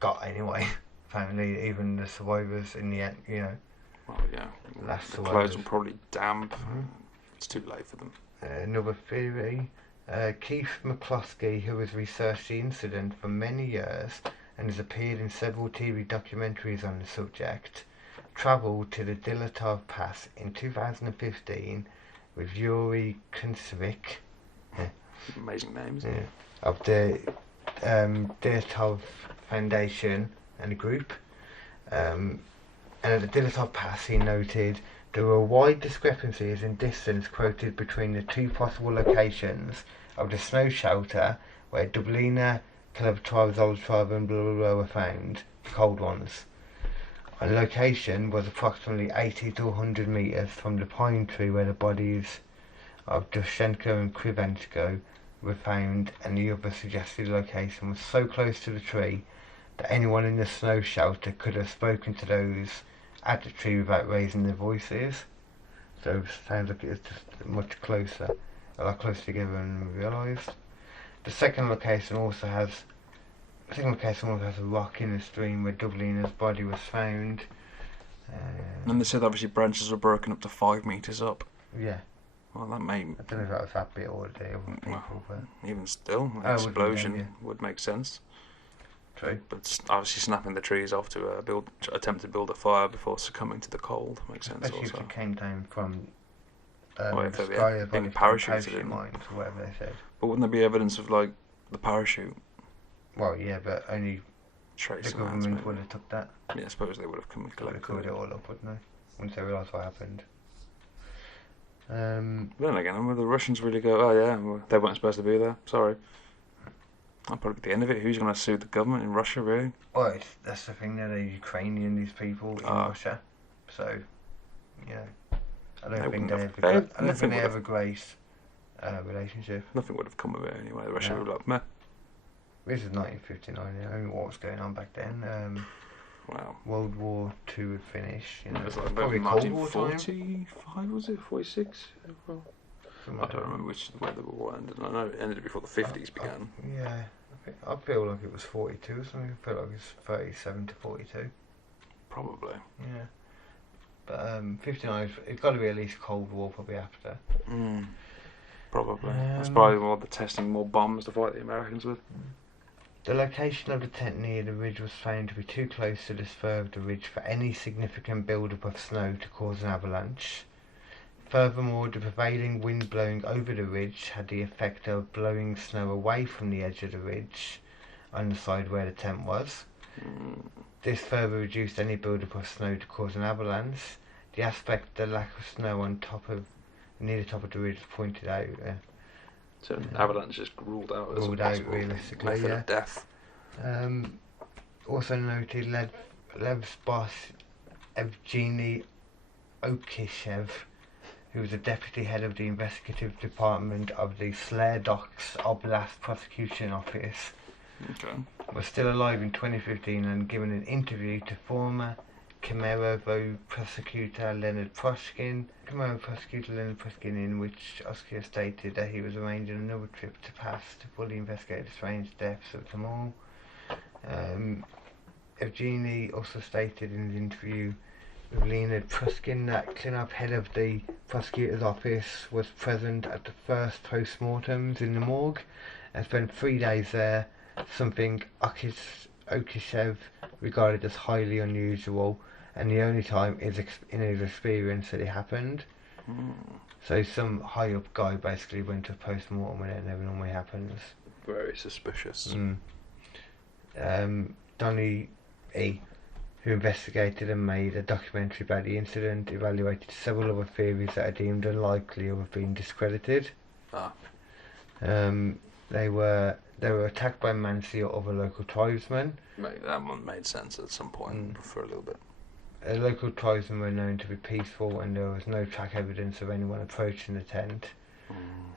got anyway. Apparently, even the survivors in the end, Well, yeah. The clothes were probably damp. It's too late for them. Another theory. Keith McCloskey, who has researched the incident for many years and has appeared in several TV documentaries on the subject, travelled to the Dylatov Pass in 2015 with Yuri Kuncevic. Amazing names. Of the Dylatov Foundation and a group. And at the Dylatov Pass, he noted there were wide discrepancies in distance quoted between the 2 possible locations of the snow shelter where Dublina, Kalief and blah blah blah were found, the cold ones. A location was approximately 80 to 100 metres from the pine tree where the bodies of Dushenko and Krivensko were found, and the other suggested location was so close to the tree that anyone in the snow shelter could have spoken to those at the tree without raising their voices. So it sounds like it's just much closer, a lot closer together than we realised. The second location also has a rock in the stream where Dublina's body was found. And they said obviously branches were broken up to 5 metres up. Yeah. Well, that may... I don't know if that was that bit or the other people, but... Even still, an explosion would make sense. True. But obviously snapping the trees off to attempt to build a fire before succuming to the cold makes sense. Especially if it came down from the sky, being parachuted in. Mines, or whatever they said. But wouldn't there be evidence of, like, the parachute? Well, yeah, but only Trace the government would have took that. Yeah, I suppose they would have come and collected covered it all up, wouldn't they? Once they realised what happened. Then again, would the Russians really go, oh yeah, well, they weren't supposed to be there, sorry. That'll probably be the end of it. Who's going to sue the government in Russia, really? Well, that's the thing, they're Ukrainian, these people in Russia. So, I don't think they ever grace relationship. Nothing would have come of it anyway. The rest No. of it would have been like, meh. This is 1959. I don't know what was going on back then. Wow. World War II had finished. You know, It was like probably Cold War time. 1945, was it? 46? Well, I don't remember where the war ended. I know it ended before the 50s began. Yeah, I feel like it was 42 or something. I feel like it's 37 to 42. Probably. Yeah. But 59, it's got to be at least Cold War probably after. Probably. That's probably more the testing more bombs to fight the Americans with. The location of the tent near the ridge was found to be too close to the spur of the ridge for any significant build-up of snow to cause an avalanche. Furthermore, the prevailing wind blowing over the ridge had the effect of blowing snow away from the edge of the ridge on the side where the tent was. This further reduced any build-up of snow to cause an avalanche. The aspect the lack of snow on near the top of the ridge pointed out. So an avalanche is ruled out as a Ruled out possible realistically, method yeah. of death. Also noted, Lev's boss Evgeny Okishev, who was the deputy head of the investigative department of the Slerdox Oblast Prosecution Office, was still alive in 2015 and given an interview to former Kemerovo prosecutor Leonard Pushkin, in which Oscar stated that he was arranging another trip to Pass to fully investigate the strange deaths of them all. Evgeny also stated in his interview with Leonard Pushkin that Kalief, head of the prosecutor's office, was present at the first post-mortems in the morgue and spent 3 days there, something Okishev regarded as highly unusual and the only time in his experience that it happened. So some high up guy basically went to a post-mortem when it never normally happens. Very suspicious. Donnie E., who investigated and made a documentary about the incident, evaluated several other theories that are deemed unlikely or have been discredited. They were attacked by Mansi or other local tribesmen. That one made sense at some point for a little bit. Local tribesmen were known to be peaceful and there was no track evidence of anyone approaching the tent.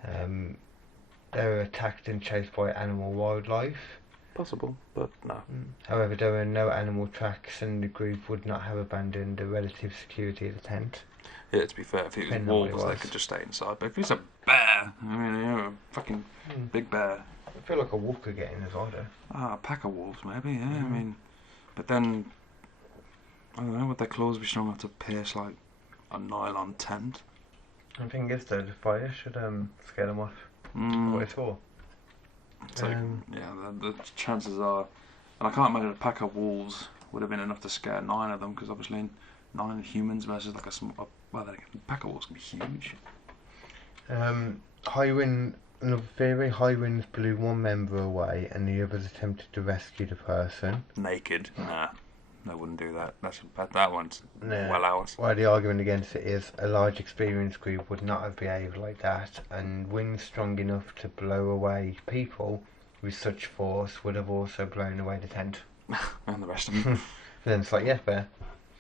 They were attacked and chased by animal wildlife. Possible, but no. However, there were no animal tracks and the group would not have abandoned the relative security of the tent. Yeah, to be fair, if it was wolves, they could just stay inside. But if it's a bear, I mean, you know, a fucking big bear. I feel like a wolf could get in as well, though. A pack of wolves, maybe, yeah. I mean, but then, I don't know, would their claws be strong enough to pierce, like, a nylon tent? The thing is, though, the fire should scare them off. What it's for. So, the chances are, and I can't imagine a pack of wolves would have been enough to scare 9 of them, because obviously 9 humans versus like a small, well, then again, a pack of wolves can be huge. High wind, another theory, high winds blew one member away and the others attempted to rescue the person. Naked? Nah, they wouldn't do that. That one's well out. Well, the argument against it is a large experienced group would not have behaved like that, and winds strong enough to blow away people with such force would have also blown away the tent. And the rest of them. Then it's like, yeah, fair.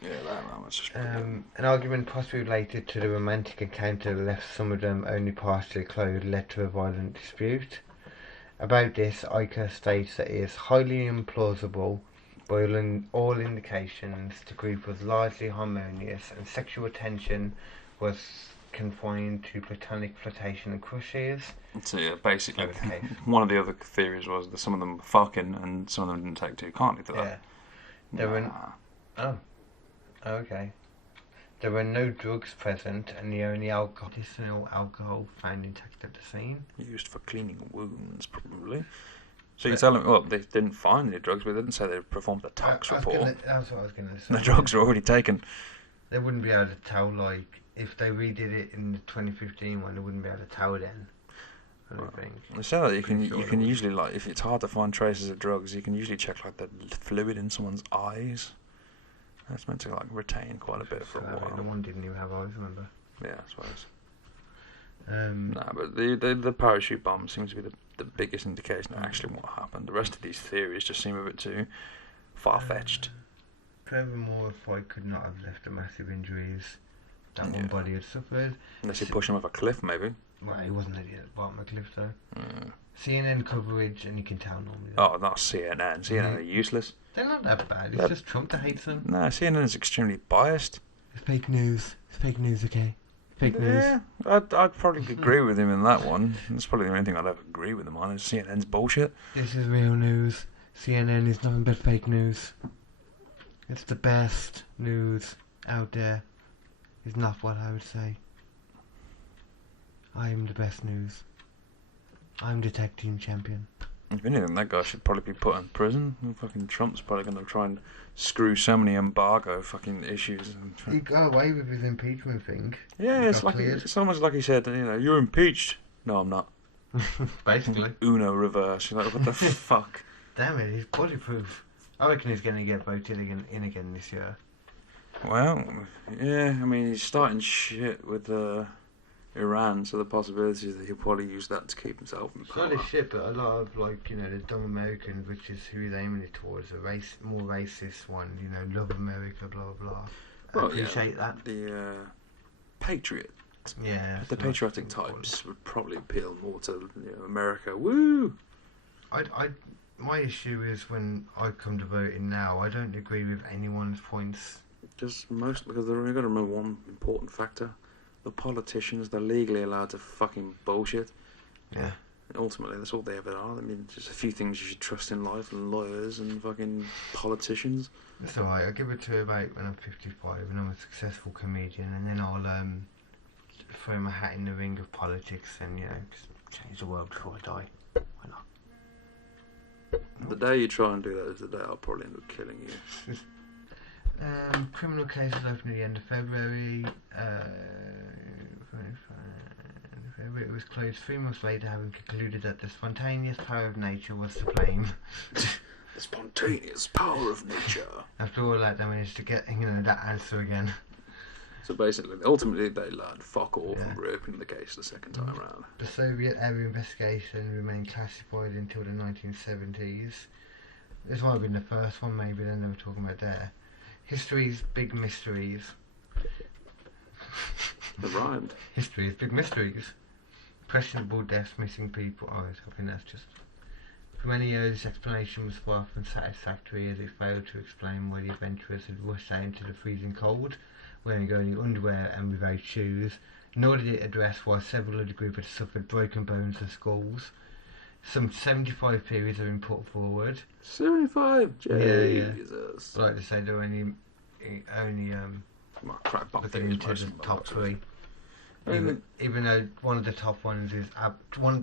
Yeah, that was just an argument possibly related to the romantic encounter that left some of them only partially clothed led to a violent dispute. About this, Iker states that it is highly implausible. By all indications, the group was largely harmonious and sexual tension was confined to platonic flirtation and crushes. So yeah, basically, one of the other theories was that some of them were fucking and some of them didn't take too kindly to that. Yeah. There were okay. There were no drugs present and the only medicinal alcohol found intact at the scene. Used for cleaning wounds, probably. So you're telling me, well, they didn't find any drugs, but they didn't say they performed a tax report. That's what I was going to say. The drugs were already taken. They wouldn't be able to tell, like, if they redid it in the 2015 one, they wouldn't be able to tell then. I don't think. They say that you can usually, like, if it's hard to find traces of drugs, you can usually check, like, the fluid in someone's eyes. That's meant to, like, retain quite a bit for a while. The one didn't even have eyes, remember? Yeah, I suppose. But the parachute bomb seems to be the biggest indication of actually what happened. The rest of these theories just seem a bit too far-fetched. Furthermore, a fight could not have left the massive injuries that one body had suffered. Unless you push him off a cliff, maybe. Well, he wasn't an idiot at the bottom of the cliff, though. CNN coverage, and you can tell normally. Oh, not CNN. CNN are useless. They're not that bad. It's just Trump that hates them. No, CNN is extremely biased. It's fake news. It's fake news, okay? Fake news. Yeah, I'd probably agree with him in that one. That's probably the only thing I'd ever agree with him on is CNN's bullshit. This is real news. CNN is nothing but fake news. It's the best news out there. Is not what I would say. I am the best news. I'm the tech team champion. If anything, that guy should probably be put in prison. Fucking Trump's probably going to try and screw so many embargo fucking issues. He got away with his impeachment thing. Yeah, it's like it's almost like he said, you're impeached. No, I'm not. Basically. Uno reverse. You're like, what the fuck? Damn it, he's bulletproof. I reckon he's going to get voted in again this year. Well, yeah, I mean, he's starting shit with Iran, so the possibility is that he'll probably use that to keep himself in power. It's not a shit, but a lot of, the dumb Americans, which is who he's aiming it towards, a more racist one, love America, blah, blah, blah. Well, I appreciate that. The patriot. Yeah. The patriotic types would probably appeal more to America. Woo! My issue is when I come to voting now, I don't agree with anyone's points. Because they're only got to remember one important factor. The politicians, they're legally allowed to fucking bullshit. Yeah. Ultimately, that's all they ever are. I mean, just a few things you should trust in life, and lawyers and fucking politicians. That's alright, I'll give it to about when I'm 55 and I'm a successful comedian, and then I'll throw my hat in the ring of politics and, just change the world before I die. Why not? The day you try and do that is the day I'll probably end up killing you. Criminal cases open at the end of February. It was closed 3 months later, having concluded that the spontaneous power of nature was to blame. The spontaneous power of nature. After all that, they managed to get that answer again. So basically, ultimately, they learned fuck all from reopening the case the second time round. The Soviet-era investigation remained classified until the 1970s. This might have been the first one, maybe, then they were talking about there. History's big mysteries. It rhymed. History's big mysteries. Questionable deaths, missing people. Oh, I think that's just... For many years, this explanation was far from satisfactory, as it failed to explain why the adventurers had rushed out into the freezing cold, wearing only underwear and without shoes, nor did it address why several of the group had suffered broken bones and skulls. Some 75 theories have been put forward. 75? Jesus. Yeah. I like to say they're only looking into the top 3. Even though one of the top ones is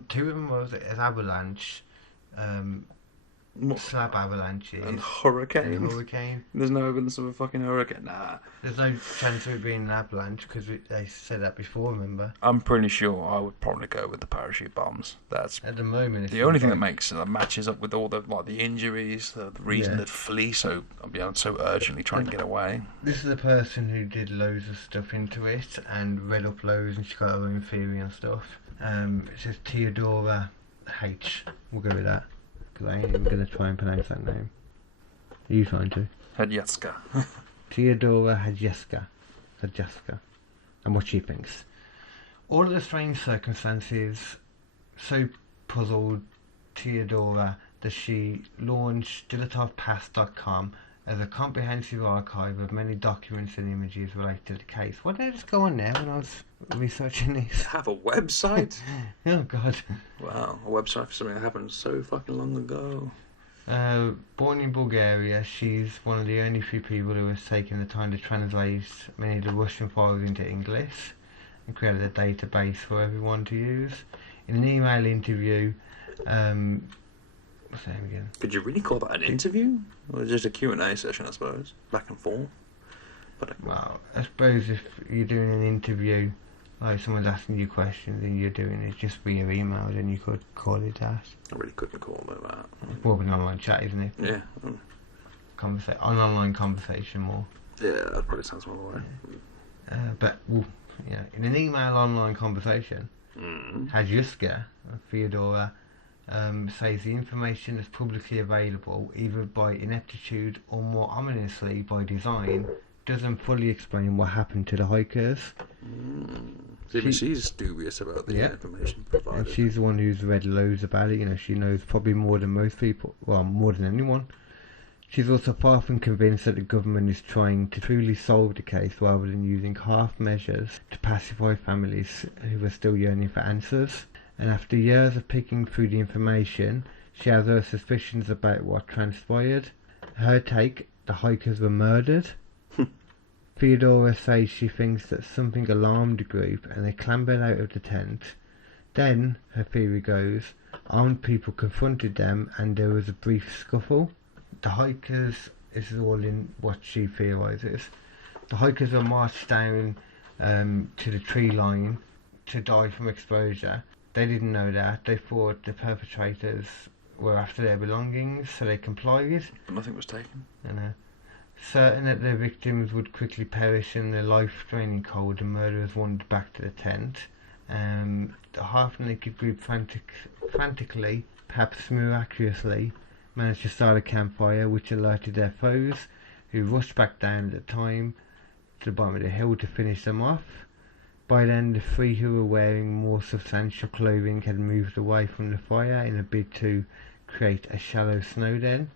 two of them is Avalanche, slab avalanches and hurricane. There's no evidence of a fucking hurricane. Nah. There's no chance of it being an avalanche because they said that before. Remember? I'm pretty sure I would probably go with the parachute bombs. That's at the moment the only thing that matches up with all the the injuries, the reason they'd flee so urgently trying to get away. This is a person who did loads of stuff into it and read up loads, and she got her own theory and stuff. It says Theodora H. We'll go with that. Because I ain't even going to try and pronounce that name. Are you trying to? Hadjaska. Theodora Hadjaska. And what she thinks. All of the strange circumstances so puzzled Theodora that she launched DylatovPass.com as a comprehensive archive of many documents and images related to the case. Why did I just go on there when I was researching this? Have a website? Oh god. Wow, a website for something that happened so fucking long ago. Born in Bulgaria, she's one of the only few people who has taken the time to translate many of the Russian files into English and created a database for everyone to use. In an email interview, what's the name again? Could you really call that an interview? Or just a Q&A session, I suppose? Back and forth? Well, I suppose if you're doing an interview, like someone's asking you questions and you're doing it just via email, then you could call it that. I really couldn't call it that. It's more of an online chat, isn't it? Yeah. An online conversation more. Yeah, that probably sounds more the way. But, in an email online conversation, Hadjuska, Theodora, says the information is publicly available either by ineptitude or more ominously by design doesn't fully explain what happened to the hikers. Even she's dubious about the information provided. And she's the one who's read loads about it. You know, she knows probably more than most people. Well, more than anyone. She's also far from convinced that the government is trying to truly solve the case rather than using half measures to pacify families who are still yearning for answers. And after years of picking through the information, she has her suspicions about what transpired. Her take, the hikers were murdered. Theodora says she thinks that something alarmed the group and they clambered out of the tent. Then, her theory goes, armed people confronted them and there was a brief scuffle. The hikers, this is all in what she theorises, the hikers were marched down to the tree line to die from exposure. They didn't know that. They thought the perpetrators were after their belongings, so they complied. But nothing was taken. Certain that their victims would quickly perish in the life-draining cold, the murderers wandered back to the tent. The half-naked group frantically, perhaps miraculously, managed to start a campfire which alerted their foes, who rushed back down at the time to the bottom of the hill to finish them off. By then, the three who were wearing more substantial clothing had moved away from the fire in a bid to create a shallow snow den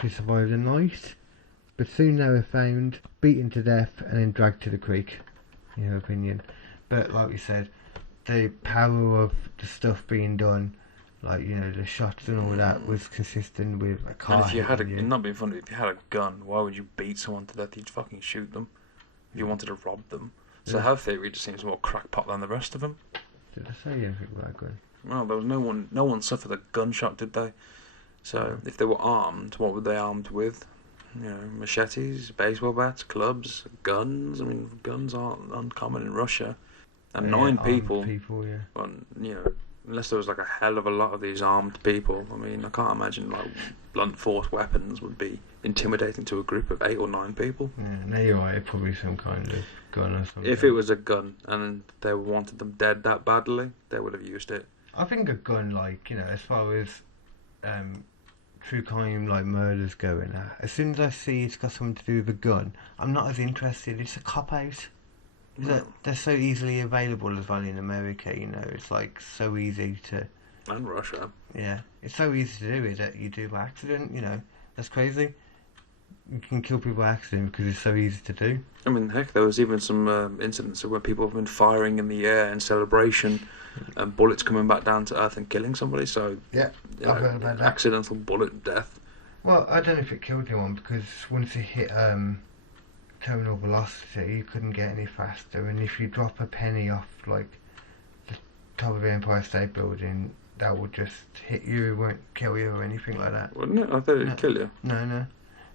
to survive the night. But soon they were found, beaten to death, and then dragged to the creek, in her opinion. But like we said, the power of the stuff being done, like, you know, the shots and all that, was consistent with a car. And if you had not being funny, if you had a gun, why would you beat someone to death? You'd fucking shoot them if you wanted to rob them. So her theory just seems more crackpot than the rest of them. Did I say anything about a gun? Well, there was no one suffered a gunshot, did they? So if they were armed, what were they armed with? You know, machetes, baseball bats, clubs, guns. I mean, guns aren't uncommon in Russia. And 9 people. Well, you know, unless there was like a hell of a lot of these armed people. I mean, I can't imagine like blunt force weapons would be intimidating to a group of 8 or 9 people. Yeah, no, you're right. Probably some kind of gun or something. If it was a gun and they wanted them dead that badly, they would have used it. I think a gun, like, you know, as far as true crime, like murders going, as soon as I see it's got something to do with a gun, I'm not as interested. It's a cop-out. They're so easily available as well in America, you know. It's like so easy to... And Russia. Yeah, it's so easy to do it that you do by accident, you know. That's crazy. You can kill people by accident because it's so easy to do. I mean, heck, there was even some incidents where people have been firing in the air in celebration and bullets coming back down to earth and killing somebody, so... Yeah, I've heard about that. Accidental bullet death. Well, I don't know if it killed anyone, because once it hit terminal velocity, you couldn't get any faster, and if you drop a penny off, like, the top of the Empire State Building, that would just hit you, it won't kill you or anything like that. Wouldn't it? I thought it'd kill you. No.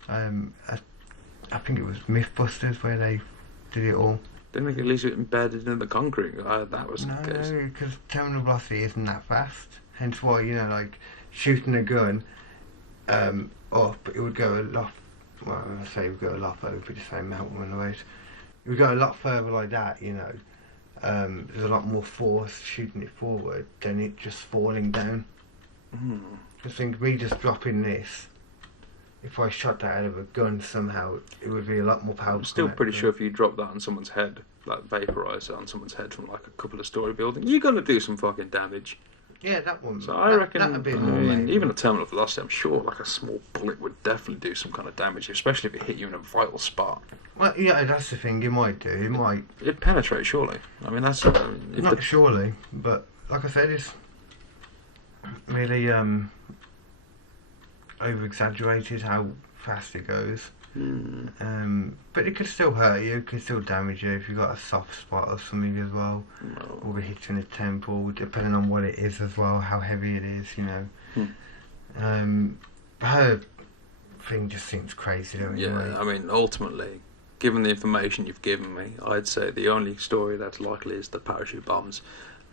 I think it was Mythbusters where they did it all. Didn't think at least it embedded in the concrete. That was the case. No, because terminal velocity isn't that fast. Hence why, you know, like, shooting a gun up, it would go a lot... Well, I say it would go a lot further, if we just say mountain runways. It would go a lot further like that, you know. There's a lot more force shooting it forward than it just falling down. I think me just dropping this, if I shot that out of a gun somehow, it would be a lot more powerful. I'm still pretty sure if you drop that on someone's head, like vaporise it on someone's head from like a couple of story building, you're going to do some fucking damage. Yeah, that one. So I reckon, that'd be more even a terminal velocity, I'm sure like a small bullet would definitely do some kind of damage, especially if it hit you in a vital spot. Well, yeah, that's the thing, it might do, it might... It'd penetrate, surely. I mean, that's... Not surely, but like I said, it's really over-exaggerated how fast it goes. But it could still hurt you, it could still damage you if you've got a soft spot or something as well. Or it hits you in the temple, depending on what it is as well, how heavy it is, you know. Her thing just seems crazy, don't it? Yeah, I mean, ultimately, given the information you've given me, I'd say the only story that's likely is the parachute bombs.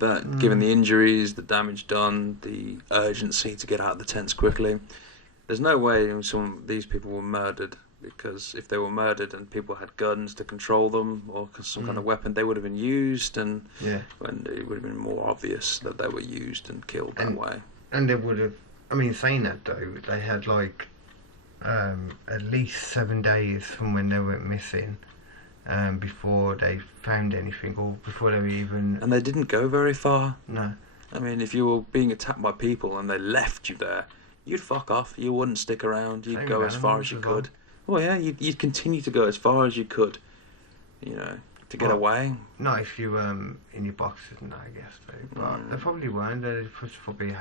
That, given the injuries, the damage done, the urgency to get out of the tents quickly, there's no way these people were murdered, because if they were murdered and people had guns to control them or some kind of weapon, they would have been used, and when it would have been more obvious that they were used and killed that way. And they would have, I mean, saying that though, they had like at least 7 days from when they went missing before they found anything, or before they were even... And they didn't go very far. No. I mean, if you were being attacked by people and they left you there, you'd fuck off. You wouldn't stick around. You'd Same go with as far as animals you as well. could. Well, yeah, you'd continue to go as far as you could, you know, to get Well, away. Not if you in your boxes and that, I guess, though. But they probably weren't. They probably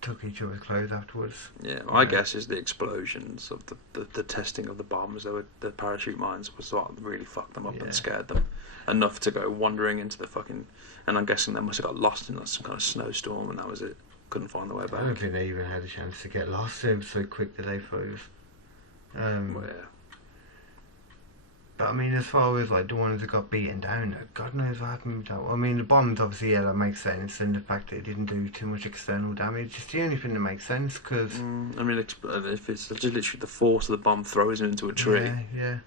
took each other's clothes afterwards. Yeah, my guess is the explosions of the testing of the bombs, the parachute mines, was what really fucked them up and scared them enough to go wandering into the fucking... And I'm guessing they must have got lost in some kind of snowstorm, and that was it. Couldn't find the way back. I don't think they even had a chance to get lost. It was so quick that they froze. Well, yeah. But I mean, as far as like the ones that got beaten down, God knows what happened with that. I mean, the bombs, obviously, yeah, that makes sense, and the fact that it didn't do too much external damage, it's the only thing that makes sense, because... I mean, if it's just literally the force of the bomb throws him into a tree, Yeah.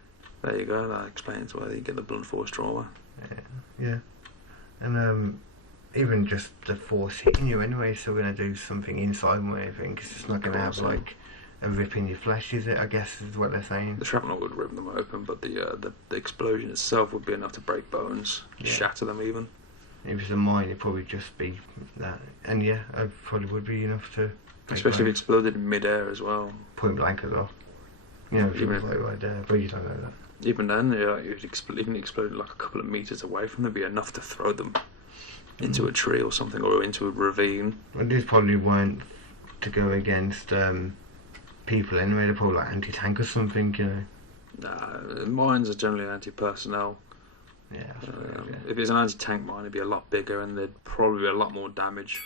there you go, that explains why you get the blunt force trauma. Yeah. And even just the force hitting you anyway, so we're going to do something inside more, I think. It's just not going to have, like, a rip in your flesh, is it? I guess is what they're saying. The shrapnel would rip them open, but the explosion itself would be enough to break bones, shatter them even. If it's a mine, it'd probably just be that. And yeah, it probably would be enough to... Especially if it exploded in mid-air as well. Point blank as well. You know, if it was like right there, but you don't know that. Even then, if it even exploded like a couple of metres away from them, it'd be enough to throw them into a tree or something, or into a ravine. Well, these probably weren't to go against people anyway. They're probably like anti-tank or something, you know. Nah, mines are generally anti-personnel. Yeah, I suppose, If it's an anti-tank mine, it'd be a lot bigger and there'd probably be a lot more damage.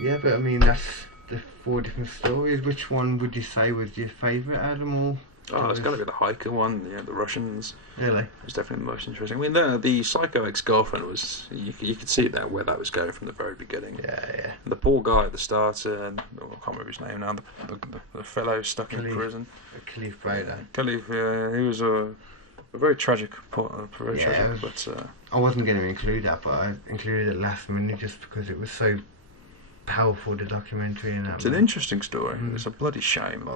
Yeah, but I mean, that's the 4 different stories. Which one would you say was your favourite out of them all? Oh, it's got to be the hiker one, the Russians. Really? It's definitely the most interesting. I mean, the psycho ex-girlfriend was... You could see that where that was going from the very beginning. Yeah. The poor guy at the start, I can't remember his name now, the fellow stuck in prison. Kalief Browder. Kalief, he was a very tragic, but I wasn't going to include that, but I included it last minute just because it was so powerful, the documentary. And that it's an interesting story. It's a bloody shame.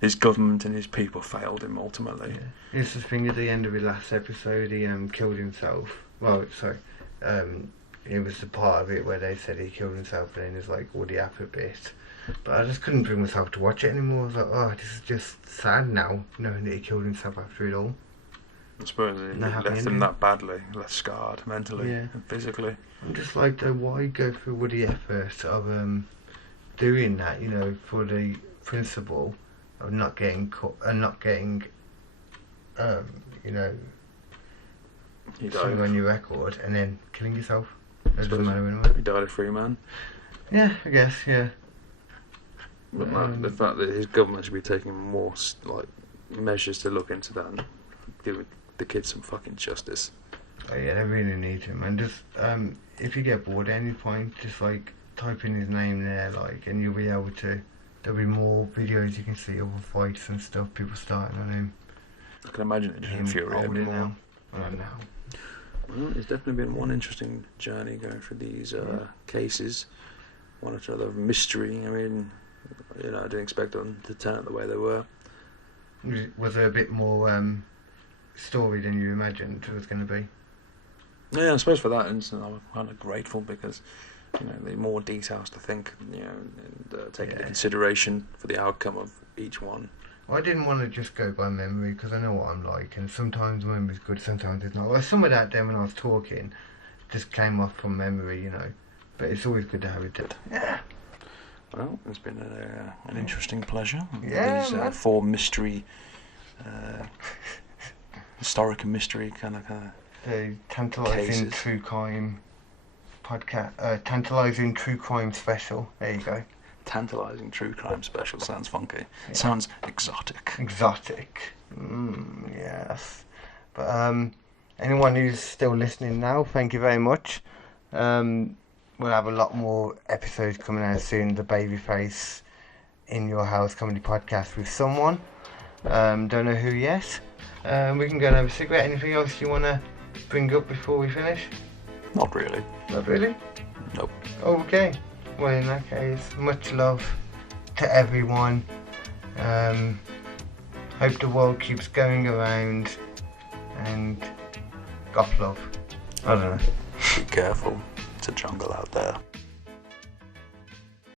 His government and his people failed him ultimately. Yeah. It's the thing at the end of his last episode, he killed himself. Well, sorry, it was the part of it where they said he killed himself, and then there's like all the after bit. But I just couldn't bring myself to watch it anymore. I was like, oh, this is just sad now, knowing that he killed himself after it all. I suppose it left him that badly, left scarred mentally and physically. I'm just like, why go through all the effort of doing that, you know, for the principle of not getting caught and not getting, you know, something on your record and then killing yourself. It doesn't matter anyway. He died a free man. Yeah, I guess, yeah. But the fact that his government should be taking more measures to look into that and give the kids some fucking justice. Oh yeah, they really need him. And just if you get bored at any point, just like type in his name there, like, and you'll be able to. There'll be more videos you can see of fights and stuff. People starting on him. I can imagine it just infuriating him more. Now. Well, it's definitely been one interesting journey going through these cases. One or other mystery. I mean, I didn't expect them to turn out the way they were. Was there a bit more story than you imagined it was going to be? Yeah, I suppose for that instance, I'm kind of grateful because, the more details to think, and take into consideration for the outcome of each one. Well, I didn't want to just go by memory because I know what I'm like, and sometimes memory's good, sometimes it's not. Well, some of that then when I was talking just came off from memory, but it's always good to have it. Yeah. Well, it's been an interesting pleasure. Yeah, these 4 mystery, historic and mystery kind of the tantalising true crime podcast, tantalising true crime special. There you go. Tantalising true crime special sounds funky. Yeah. Sounds exotic. Yes. But anyone who's still listening now, thank you very much. We'll have a lot more episodes coming out soon. The Babyface in Your House comedy podcast with someone. Don't know who yet. We can go and have a cigarette. Anything else you want to bring up before we finish? Not really. Not really? Nope. Okay. Well, in that case, much love to everyone. Hope the world keeps going around. and goth love. I don't know. Be careful. It's a jungle out there.